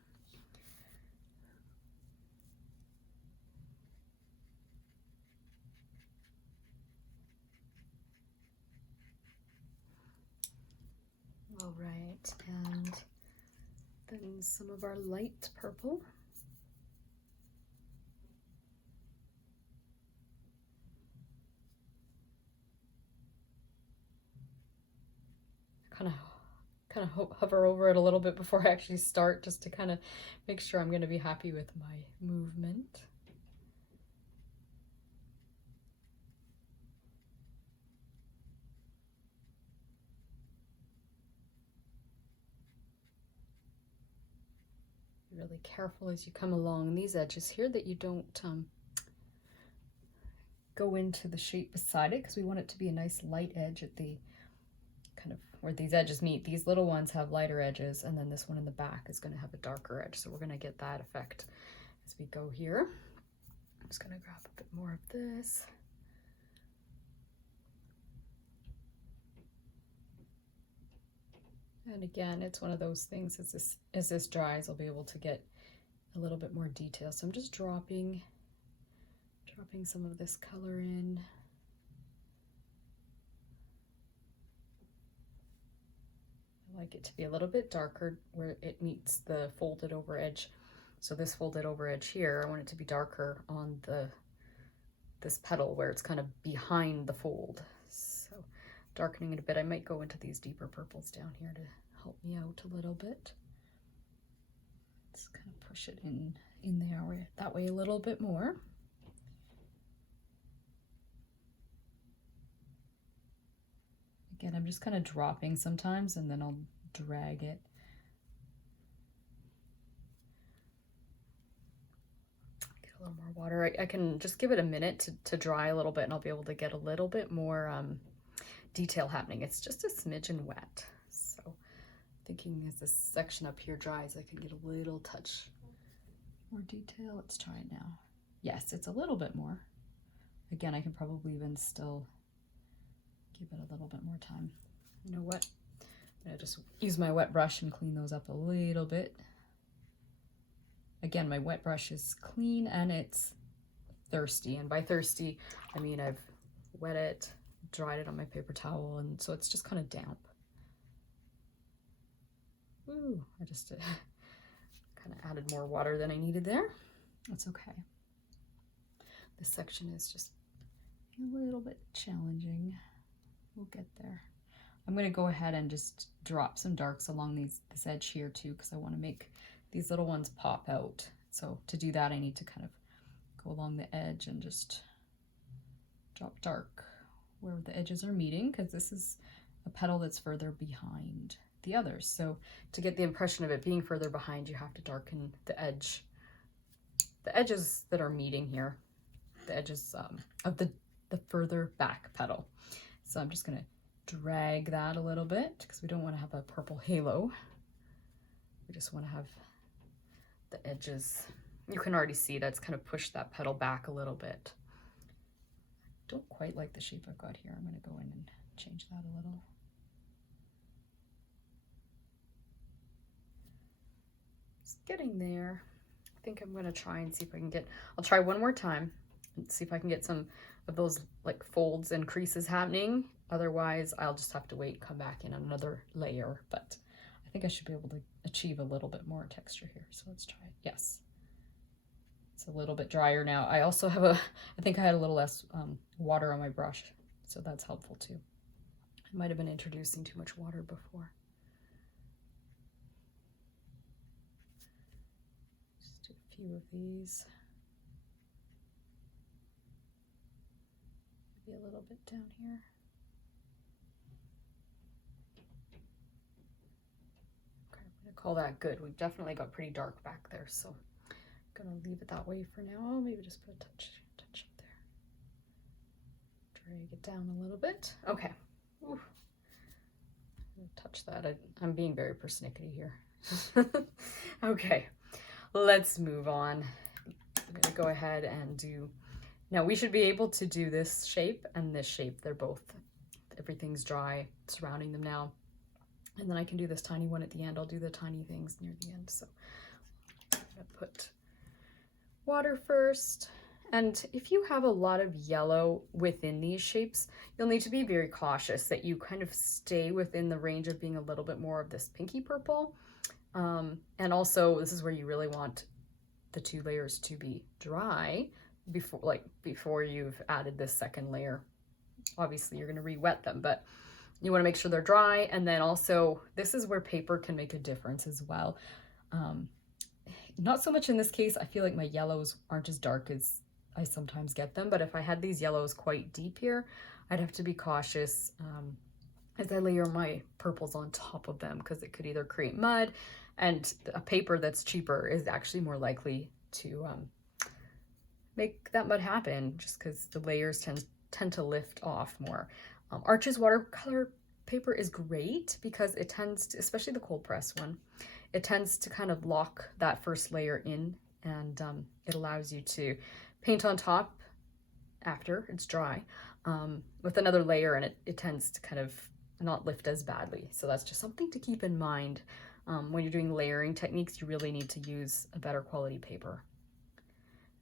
All right, and then some of our light purple. Kind of hover over it a little bit before I actually start, just to kind of make sure I'm going to be happy with my movement. Be really careful as you come along these edges here that you don't go into the shape beside it, because we want it to be a nice light edge at the kind of where these edges meet. These little ones have lighter edges, and then this one in the back is going to have a darker edge. So we're going to get that effect as we go here. I'm just going to grab a bit more of this. And again, it's one of those things, as this dries, I'll be able to get a little bit more detail. So I'm just dropping some of this color in. I like it to be a little bit darker where it meets the folded over edge. So this folded over edge here, I want it to be darker on this petal where it's kind of behind the fold. So darkening it a bit. I might go into these deeper purples down here to help me out a little bit. Just kind of push it in there that way a little bit more. Again, I'm just kind of dropping sometimes, and then I'll drag it. Get a little more water. I can just give it a minute to dry a little bit, and I'll be able to get a little bit more detail happening. It's just a smidgen wet. So thinking as this section up here dries, I can get a little touch more detail. Let's try it now. Yes, it's a little bit more. Again, I can probably even still give it a little bit more time. You know what? I'm gonna just use my wet brush and clean those up a little bit. Again, my wet brush is clean, and it's thirsty. And by thirsty, I mean I've wet it, dried it on my paper towel, and so it's just kind of damp. Ooh, I just kind of added more water than I needed there. That's okay. This section is just a little bit challenging. We'll get there. I'm going to go ahead and just drop some darks along this edge here too, because I want to make these little ones pop out. So to do that, I need to kind of go along the edge and just drop dark where the edges are meeting, because this is a petal that's further behind the others. So to get the impression of it being further behind, you have to darken the edge, the edges that are meeting here, the edges of the further back petal. So I'm just going to drag that a little bit because we don't want to have a purple halo. We just want to have the edges. You can already see that's kind of pushed that petal back a little bit. Don't quite like the shape I've got here. I'm going to go in and change that a little. Just getting there. I think I'm going to try and see if I can get, I'll try one more time and see if I can get some of those like folds and creases happening. Otherwise, I'll just have to wait, come back in another layer. But I think I should be able to achieve a little bit more texture here. So let's try it. Yes. It's a little bit drier now. I also have I think I had a little less water on my brush, so that's helpful too. I might have been introducing too much water before. Just do a few of these. Maybe a little bit down here. Okay, I'm gonna call that good. We've definitely got pretty dark back there, so gonna leave it that way for now. I'll maybe just put a touch up there. Drag it down a little bit. Okay. Ooh. I'm gonna touch that. I'm being very persnickety here. Okay, let's move on. I'm gonna go ahead and do. Now we should be able to do this shape and this shape. They're both. Everything's dry surrounding them now, and then I can do this tiny one at the end. I'll do the tiny things near the end. So I'm gonna put water first, and if you have a lot of yellow within these shapes, you'll need to be very cautious that you kind of stay within the range of being a little bit more of this pinky purple, and also this is where you really want the two layers to be dry before you've added this second layer. Obviously you're going to re-wet them, but you want to make sure they're dry. And then also this is where paper can make a difference as well. Not so much in this case. I feel like my yellows aren't as dark as I sometimes get them, but if I had these yellows quite deep here, I'd have to be cautious as I layer my purples on top of them, because it could either create mud, and a paper that's cheaper is actually more likely to make that mud happen, just because the layers tend to lift off more. Arches watercolor paper is great because it tends to, especially the cold press one, it tends to kind of lock that first layer in, and it allows you to paint on top after it's dry with another layer, and it tends to kind of not lift as badly. So that's just something to keep in mind. When you're doing layering techniques, you really need to use a better quality paper.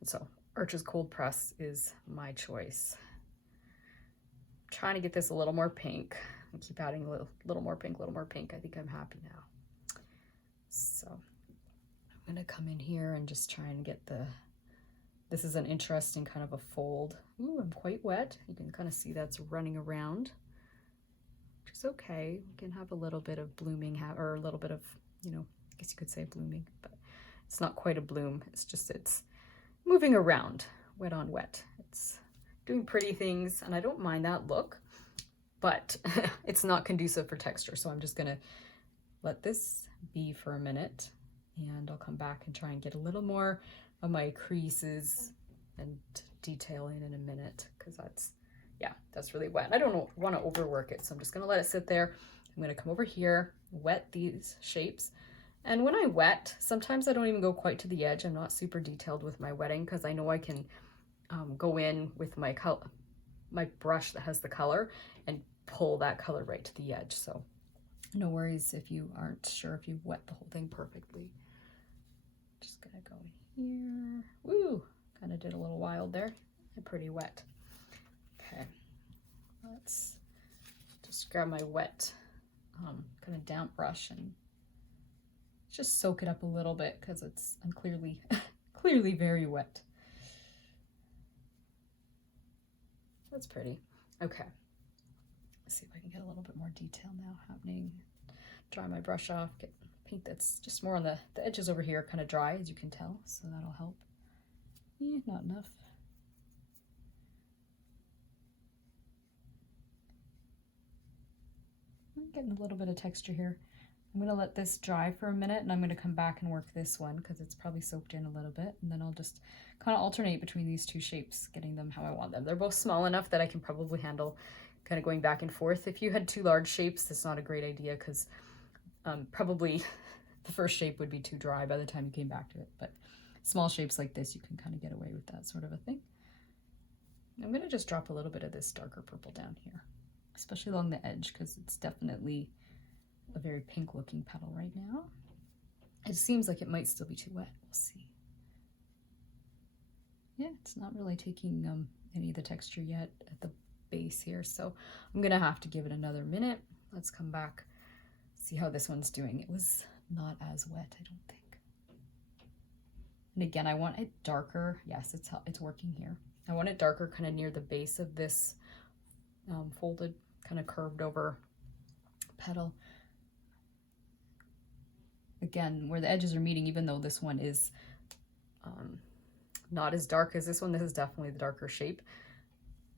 And so Arches cold press is my choice. I'm trying to get this a little more pink. I keep adding a little more pink, a little more pink. I think I'm happy now. So I'm gonna come in here and just try and get this is an interesting kind of a fold. Ooh, I'm quite wet. You can kind of see that's running around, which is okay. We can have a little bit of blooming, or a little bit of, I guess you could say blooming, but it's not quite a bloom. It's moving around, wet on wet. It's doing pretty things, and I don't mind that look, but it's not conducive for texture. So I'm just gonna let this be for a minute, and I'll come back and try and get a little more of my creases and detail in a minute, because that's really wet. I don't want to overwork it, so I'm just gonna let it sit there. I'm gonna come over here, wet these shapes. And when I wet, sometimes I don't even go quite to the edge. I'm not super detailed with my wetting, because I know I can go in with my brush that has the color and pull that color right to the edge. So no worries if you aren't sure if you've wet the whole thing perfectly. Just gonna go in here. Woo! Kind of did a little wild there. And pretty wet. Okay, let's just grab my wet kind of damp brush and just soak it up a little bit because I'm clearly clearly very wet. That's pretty. Okay, let's see if I can get a little bit more detail now happening. Dry my brush off, get paint that's just more on the edges over here, kind of dry, as you can tell, so that'll help. Not enough. I'm getting a little bit of texture here. I'm going to let this dry for a minute, and I'm going to come back and work this one because it's probably soaked in a little bit, and then I'll just kind of alternate between these two shapes, getting them how I want them. They're both small enough that I can probably handle kind of going back and forth. If you had two large shapes, that's not a great idea because probably the first shape would be too dry by the time you came back to it, but small shapes like this, you can kind of get away with that sort of a thing. I'm going to just drop a little bit of this darker purple down here, especially along the edge because it's definitely a very pink looking petal right now. It seems like it might still be too wet. We'll see. Yeah, it's not really taking any of the texture yet at the base here, so I'm gonna have to give it another minute. Let's come back, see how this one's doing. It was not as wet, I don't think. And again, I want it darker. Yes, it's working here. I want it darker kind of near the base of this folded, kind of curved over petal. Again, where the edges are meeting, even though this one is not as dark as this one, this is definitely the darker shape.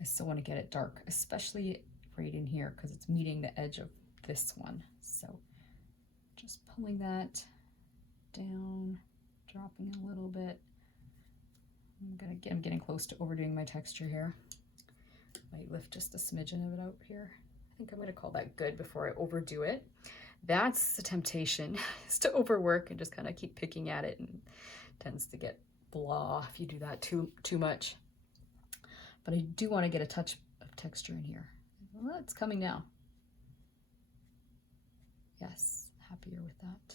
I still want to get it dark, especially right in here because it's meeting the edge of this one. So just pulling that down, dropping a little bit. I'm getting close to overdoing my texture here. Might lift just a smidgen of it out here. I think I'm going to call that good before I overdo it. That's the temptation, is to overwork and just kind of keep picking at it, and it tends to get blah if you do that too much. But I do want to get a touch of texture in here. Well, it's coming now. Yes, happier with that.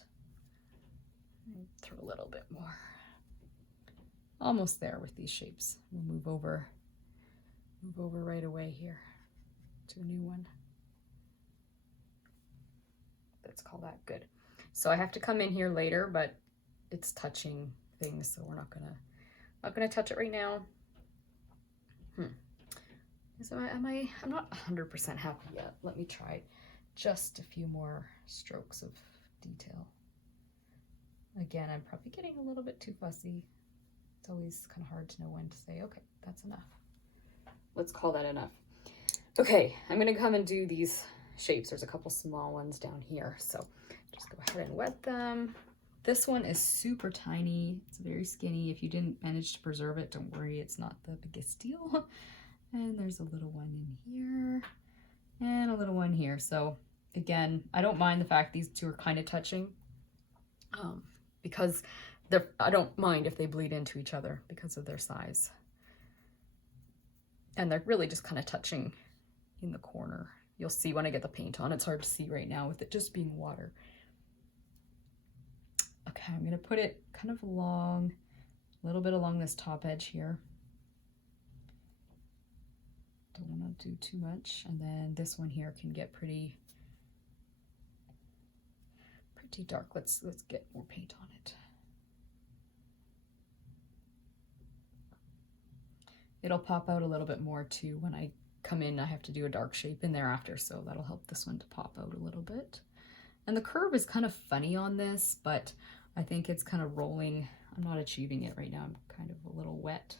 Throw a little bit more. Almost there with these shapes. We'll move over right away here to a new one. Let's call that good. So I have to come in here later, but it's touching things, so we're not gonna touch it right now. So I'm not 100% happy yet. Let me try just a few more strokes of detail. Again, I'm probably getting a little bit too fussy. It's always kind of hard to know when to say, okay, that's enough. Let's call that enough. Okay, I'm gonna come and do these shapes. There's a couple small ones down here, so just go ahead and wet them. This one is super tiny. It's very skinny. If you didn't manage to preserve it, don't worry, it's not the biggest deal. And there's a little one in here and a little one here. So again, I don't mind the fact these two are kind of touching because I don't mind if they bleed into each other because of their size. And they're really just kind of touching in the corner. You'll see when I get the paint on. It's hard to see right now with it just being water. Okay, I'm gonna put it kind of along, a little bit along this top edge here. Don't want to do too much. And then this one here can get pretty dark. Let's get more paint on it. It'll pop out a little bit more too when I come in. I have to do a dark shape in there after, so that'll help this one to pop out a little bit. And the curve is kind of funny on this, but I think it's kind of rolling. I'm not achieving it right now. I'm kind of a little wet.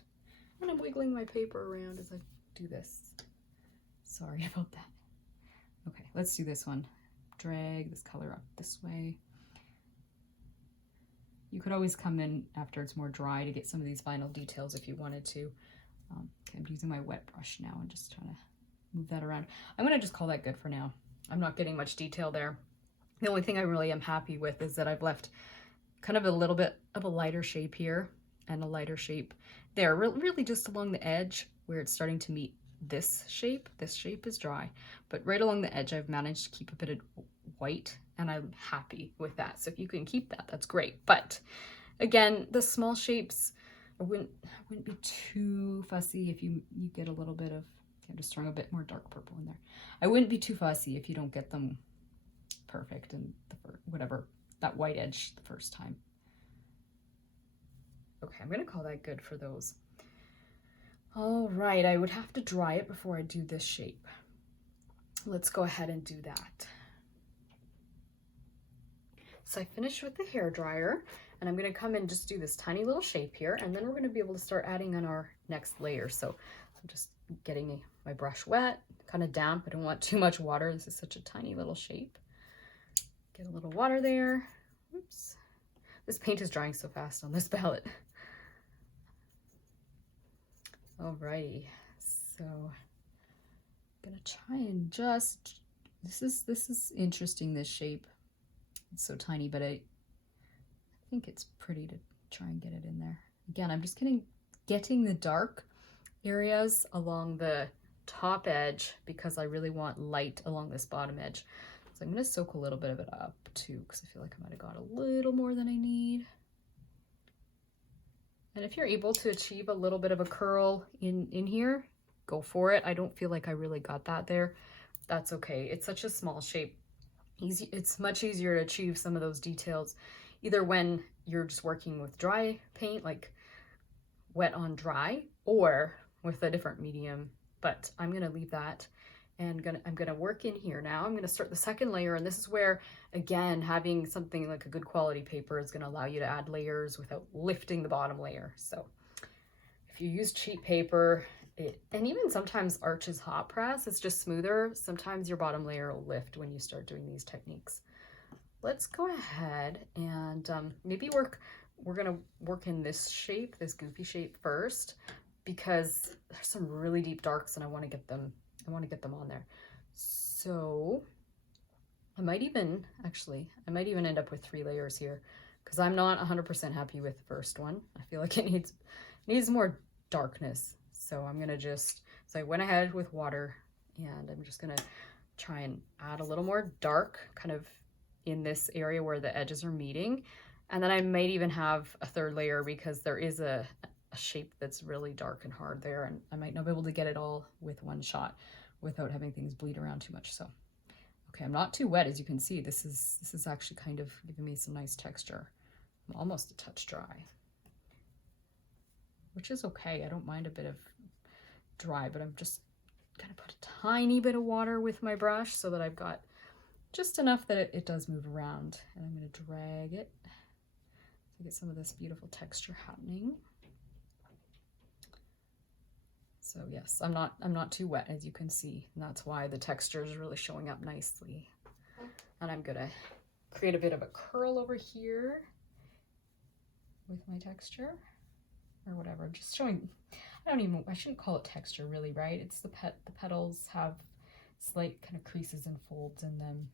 And I'm wiggling my paper around as I do this. Sorry about that. Okay, let's do this one. Drag this color up this way. You could always come in after it's more dry to get some of these final details if you wanted to. Okay, I'm using my wet brush now and just trying to move that around. I'm gonna just call that good for now. I'm not getting much detail there. The only thing I really am happy with is that I've left kind of a little bit of a lighter shape here and a lighter shape there, really just along the edge where it's starting to meet this shape. This shape is dry, but right along the edge I've managed to keep a bit of white, and I'm happy with that. So if you can keep that, that's great. But again, the small shapes, wouldn't be too fussy if you get a little bit of, I'm just throwing a bit more dark purple in there. I wouldn't be too fussy if you don't get them perfect and whatever, that white edge the first time. Okay, I'm gonna call that good for those. All right, I would have to dry it before I do this shape. Let's go ahead and do that. So I finished with the hair dryer, and I'm gonna come and just do this tiny little shape here, and then we're gonna be able to start adding on our next layer. So I'm just getting my brush wet, kind of damp. I don't want too much water. This is such a tiny little shape. Get a little water there. Oops. This paint is drying so fast on this palette. Alrighty, so I'm gonna try and just, this is interesting, this shape. It's so tiny, but I think it's pretty to try and get it in there. Again, I'm just getting the dark areas along the top edge because I really want light along this bottom edge. So I'm gonna soak a little bit of it up too, because I feel like I might have got a little more than I need. And if you're able to achieve a little bit of a curl in here, go for it. I don't feel like I really got that there. That's okay. It's such a small shape. It's much easier to achieve some of those details either when you're just working with dry paint, like wet on dry, or with a different medium. But I'm gonna leave that, and I'm gonna work in here now. I'm gonna start the second layer, and this is where, again, having something like a good quality paper is gonna allow you to add layers without lifting the bottom layer. So if you use cheap paper, and even sometimes Arch's hot press, it's just smoother. Sometimes your bottom layer will lift when you start doing these techniques. Let's go ahead and maybe we're gonna work in this shape, this goofy shape first, because there's some really deep darks and I want to get them on there. So I might even end up with 3 layers here because I'm not 100% happy with the first one. I feel like it needs more darkness. So I'm gonna so I went ahead with water, and I'm just gonna try and add a little more dark kind of in this area where the edges are meeting. And then I might even have a 3rd layer because there is a shape that's really dark and hard there, and I might not be able to get it all with one shot without having things bleed around too much. So okay, I'm not too wet, as you can see. This is actually kind of giving me some nice texture. I'm almost a touch dry, which is okay. I don't mind a bit of dry, but I'm just gonna put a tiny bit of water with my brush so that I've got just enough that it does move around, and I'm gonna drag it to get some of this beautiful texture happening. So yes, I'm not too wet, as you can see, and that's why the texture is really showing up nicely. And I'm gonna create a bit of a curl over here with my texture, or whatever. Just showing, I shouldn't call it texture really, right? It's the petals have slight kind of creases and folds in them.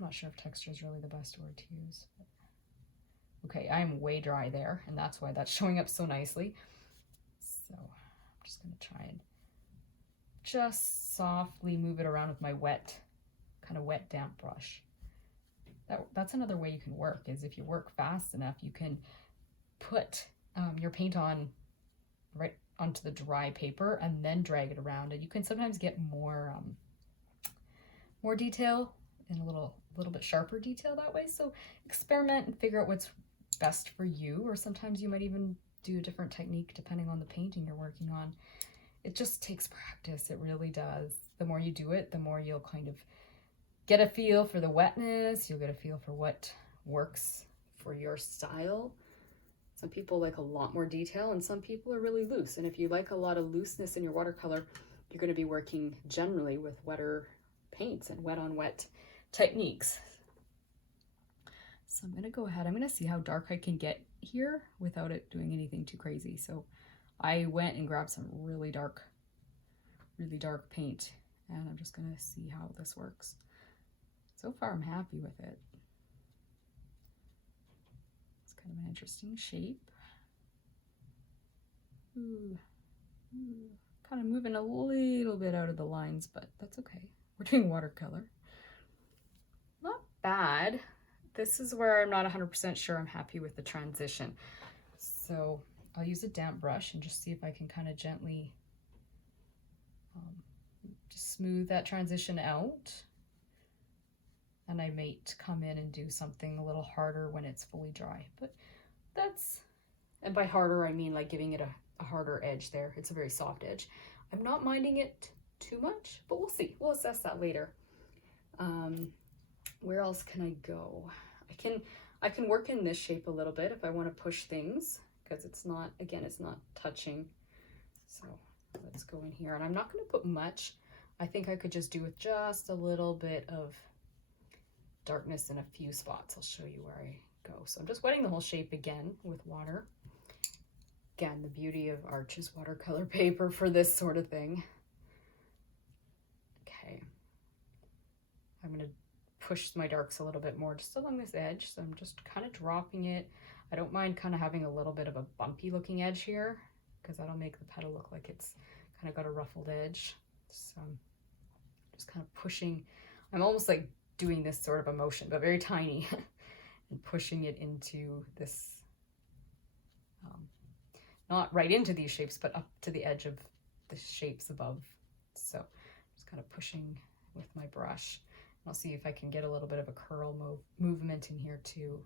I'm not sure if texture is really the best word to use. But okay, I'm way dry there, and that's why that's showing up so nicely. So I'm just gonna try and just softly move it around with my kind of wet damp brush. That's another way you can work, is if you work fast enough, you can put your paint on right onto the dry paper and then drag it around, and you can sometimes get more detail and a little bit sharper detail that way. So experiment and figure out what's best for you, or sometimes you might even do a different technique depending on the painting you're working on. It just takes practice, it really does. The more you do it, the more you'll kind of get a feel for the wetness, you'll get a feel for what works for your style. Some people like a lot more detail, and some people are really loose. And if you like a lot of looseness in your watercolor, you're going to be working generally with wetter paints and wet on wet techniques. So I'm going to go ahead, I'm going to see how dark I can get here without it doing anything too crazy. So I went and grabbed some really dark paint, and I'm just going to see how this works. So far I'm happy with it. It's kind of an interesting shape. Ooh. Kind of moving a little bit out of the lines, but that's okay. We're doing watercolor. Not bad. This is where I'm not 100% sure I'm happy with the transition. So I'll use a damp brush and just see if I can kind of gently just smooth that transition out. And I might come in and do something a little harder when it's fully dry. But that's, and by harder I mean like giving it a harder edge there. It's a very soft edge. I'm not minding it too much, but we'll see. We'll assess that later. Where else can I go? I can work in this shape a little bit if I want to push things, because it's not, again, it's not touching. So let's go in here, and I'm not going to put much. I think I could just do with just a little bit of darkness in a few spots. I'll show you where I go. So I'm just wetting the whole shape again with water. Again, the beauty of Arch's watercolor paper for this sort of thing. Okay. I'm going to push my darks a little bit more just along this edge. So I'm just kind of dropping it. I don't mind kind of having a little bit of a bumpy looking edge here, because that'll make the petal look like it's kind of got a ruffled edge. So I'm just kind of pushing. I'm almost like doing this sort of a motion, but very tiny, and pushing it into this, not right into these shapes, but up to the edge of the shapes above. So just kind of pushing with my brush. I'll see if I can get a little bit of a curl movement in here too.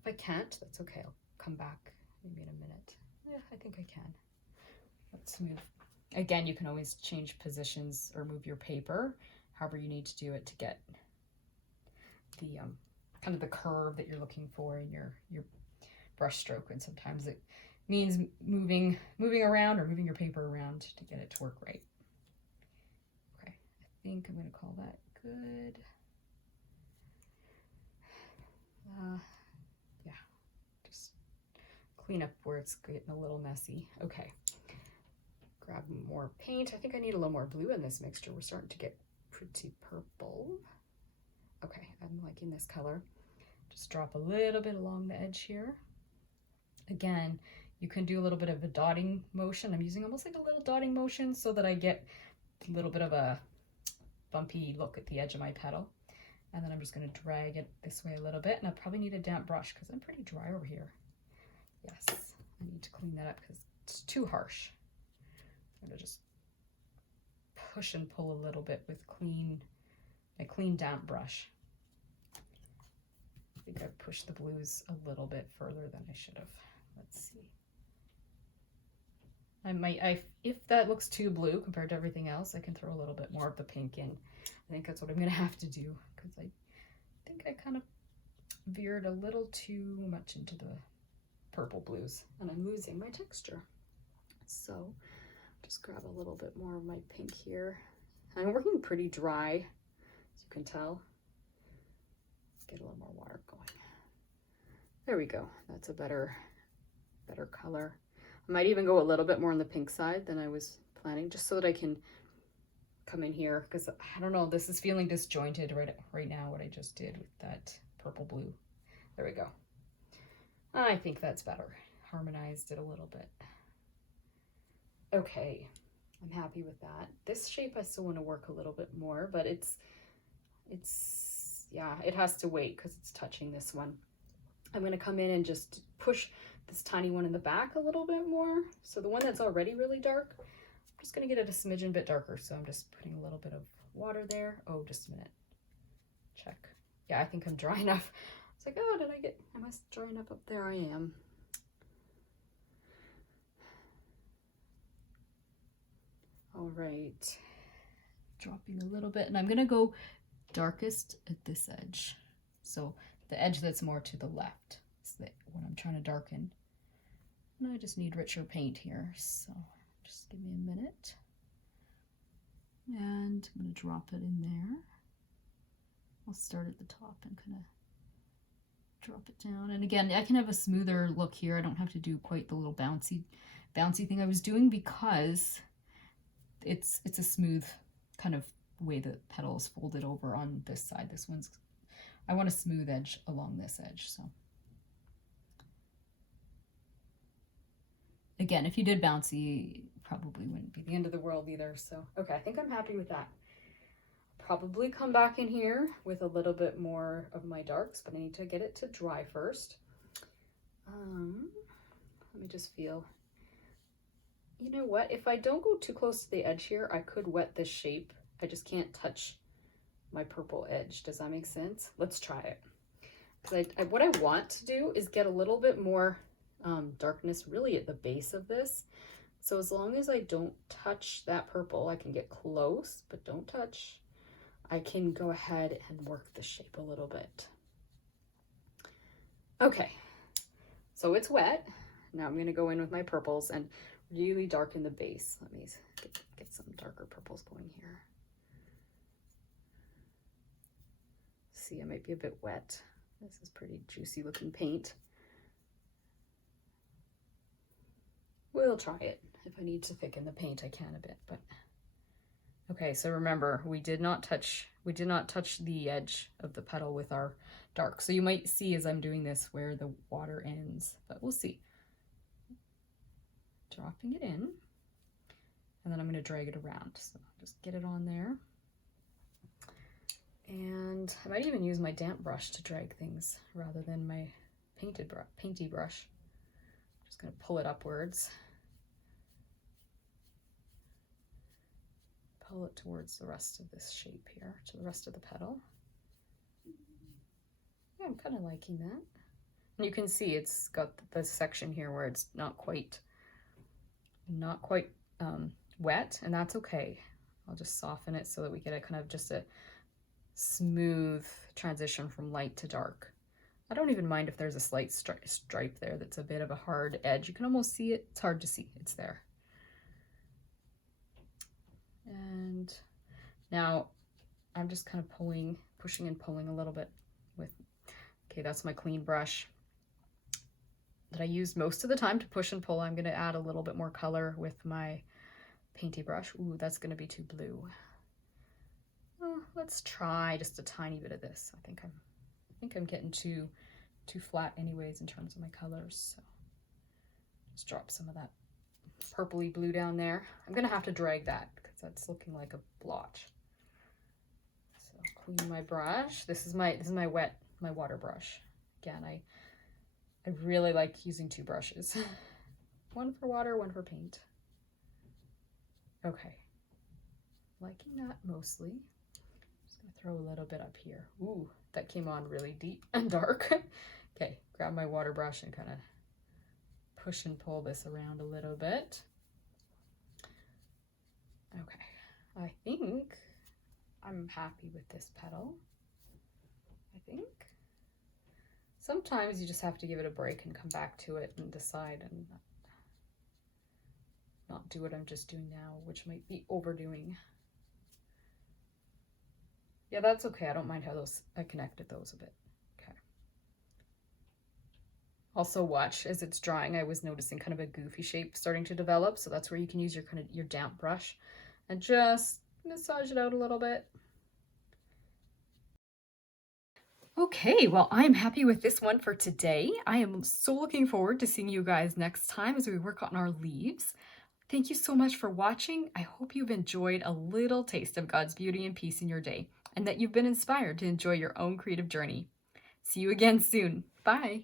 If I can't, that's okay. I'll come back maybe in a minute. Yeah, I think I can. Let's move. Again, you can always change positions or move your paper however you need to do it to get the kind of the curve that you're looking for in your brush stroke. And sometimes it means moving around or moving your paper around to get it to work right. Okay, I think I'm going to call that good. Yeah, just clean up where it's getting a little messy. Okay, grab more paint. I think I need a little more blue in this mixture. We're starting to get pretty purple. Okay, I'm liking this color. Just drop a little bit along the edge here. Again, you can do a little bit of a dotting motion. I'm using almost like a little dotting motion so that I get a little bit of a bumpy look at the edge of my petal. And then I'm just going to drag it this way a little bit, and I probably need a damp brush because I'm pretty dry over here. Yes, I need to clean that up because it's too harsh. I'm going to just push and pull a little bit with a clean damp brush. I think I pushed the blues a little bit further than I should have. Let's see. If that looks too blue compared to everything else, I can throw a little bit more of the pink in. I think that's what I'm going to have to do, because I think I kind of veered a little too much into the purple blues, and I'm losing my texture. So just grab a little bit more of my pink here. I'm working pretty dry, as you can tell. Get a little more water going. There we go. That's a better color. I might even go a little bit more on the pink side than I was planning, just so that I can come in here, because I don't know, this is feeling disjointed right now, what I just did with that purple blue. There we go. I think that's better. Harmonized it a little bit. Okay, I'm happy with that. This shape I still want to work a little bit more, but yeah, it has to wait because it's touching this one. I'm going to come in and just push this tiny one in the back a little bit more. So the one that's already really dark, I'm just going to get it a smidgen bit darker. So I'm just putting a little bit of water there. Oh, just a minute. Check. Yeah, I think I'm dry enough. It's like, oh, am I dry enough up there? I am. All right. Dropping a little bit, and I'm going to go darkest at this edge. So the edge that's more to the left is what I'm trying to darken. And I just need richer paint here, so just give me a minute. And I'm going to drop it in there. I'll start at the top and kind of drop it down. And again, I can have a smoother look here. I don't have to do quite the little bouncy thing I was doing, because it's a smooth kind of way the petal is folded over on this side. This one's, I want a smooth edge along this edge. So again, if you did bouncy, probably wouldn't be the end of the world either. So okay, I think I'm happy with that. Probably come back in here with a little bit more of my darks, but I need to get it to dry first. Let me just feel. You know what? If I don't go too close to the edge here, I could wet this shape. I just can't touch my purple edge. Does that make sense? Let's try it. Because what I want to do is get a little bit more darkness really at the base of this. So as long as I don't touch that purple, I can get close, but don't touch. I can go ahead and work the shape a little bit. Okay, so it's wet. Now I'm going to go in with my purples and really darken the base. Let me get some darker purples going here. See, I might be a bit wet. This is pretty juicy looking paint. We'll try it. If I need to thicken the paint, I can a bit, but okay, so remember, we did not touch the edge of the petal with our dark. So you might see as I'm doing this where the water ends, but we'll see. Dropping it in, and then I'm going to drag it around. So just get it on there. And I might even use my damp brush to drag things rather than my painty brush. Just going to pull it upwards. Pull it towards the rest of this shape here, to the rest of the petal. Yeah, I'm kind of liking that. And you can see it's got this section here where it's not quite wet, and that's okay. I'll just soften it so that we get a kind of just a smooth transition from light to dark. I don't even mind if there's a slight stripe there that's a bit of a hard edge. You can almost see it. It's hard to see. It's there. And now I'm just kind of pushing and pulling a little bit with, okay, that's my clean brush that I use most of the time to push and pull. I'm going to add a little bit more color with my painty brush. Ooh, that's going to be too blue. Oh, let's try just a tiny bit of this. I think I'm getting too flat anyways in terms of my colors. So just drop some of that purpley blue down there. I'm going to have to drag that because that's looking like a blotch. So clean my brush. This is my water brush. Again, I really like using two brushes. One for water, one for paint. Okay. Liking that mostly. Just gonna throw a little bit up here. Ooh, that came on really deep and dark. Okay, grab my water brush and kind of push and pull this around a little bit. Okay, I think I'm happy with this petal. I think. Sometimes you just have to give it a break and come back to it and decide and not do what I'm just doing now, which might be overdoing. Yeah, that's okay. I don't mind how I connected those a bit. Okay. Also watch as it's drying. I was noticing kind of a goofy shape starting to develop. So that's where you can use your damp brush and just massage it out a little bit. Okay, well, I'm happy with this one for today. I am so looking forward to seeing you guys next time as we work on our leaves. Thank you so much for watching. I hope you've enjoyed a little taste of God's beauty and peace in your day, and that you've been inspired to enjoy your own creative journey. See you again soon. Bye.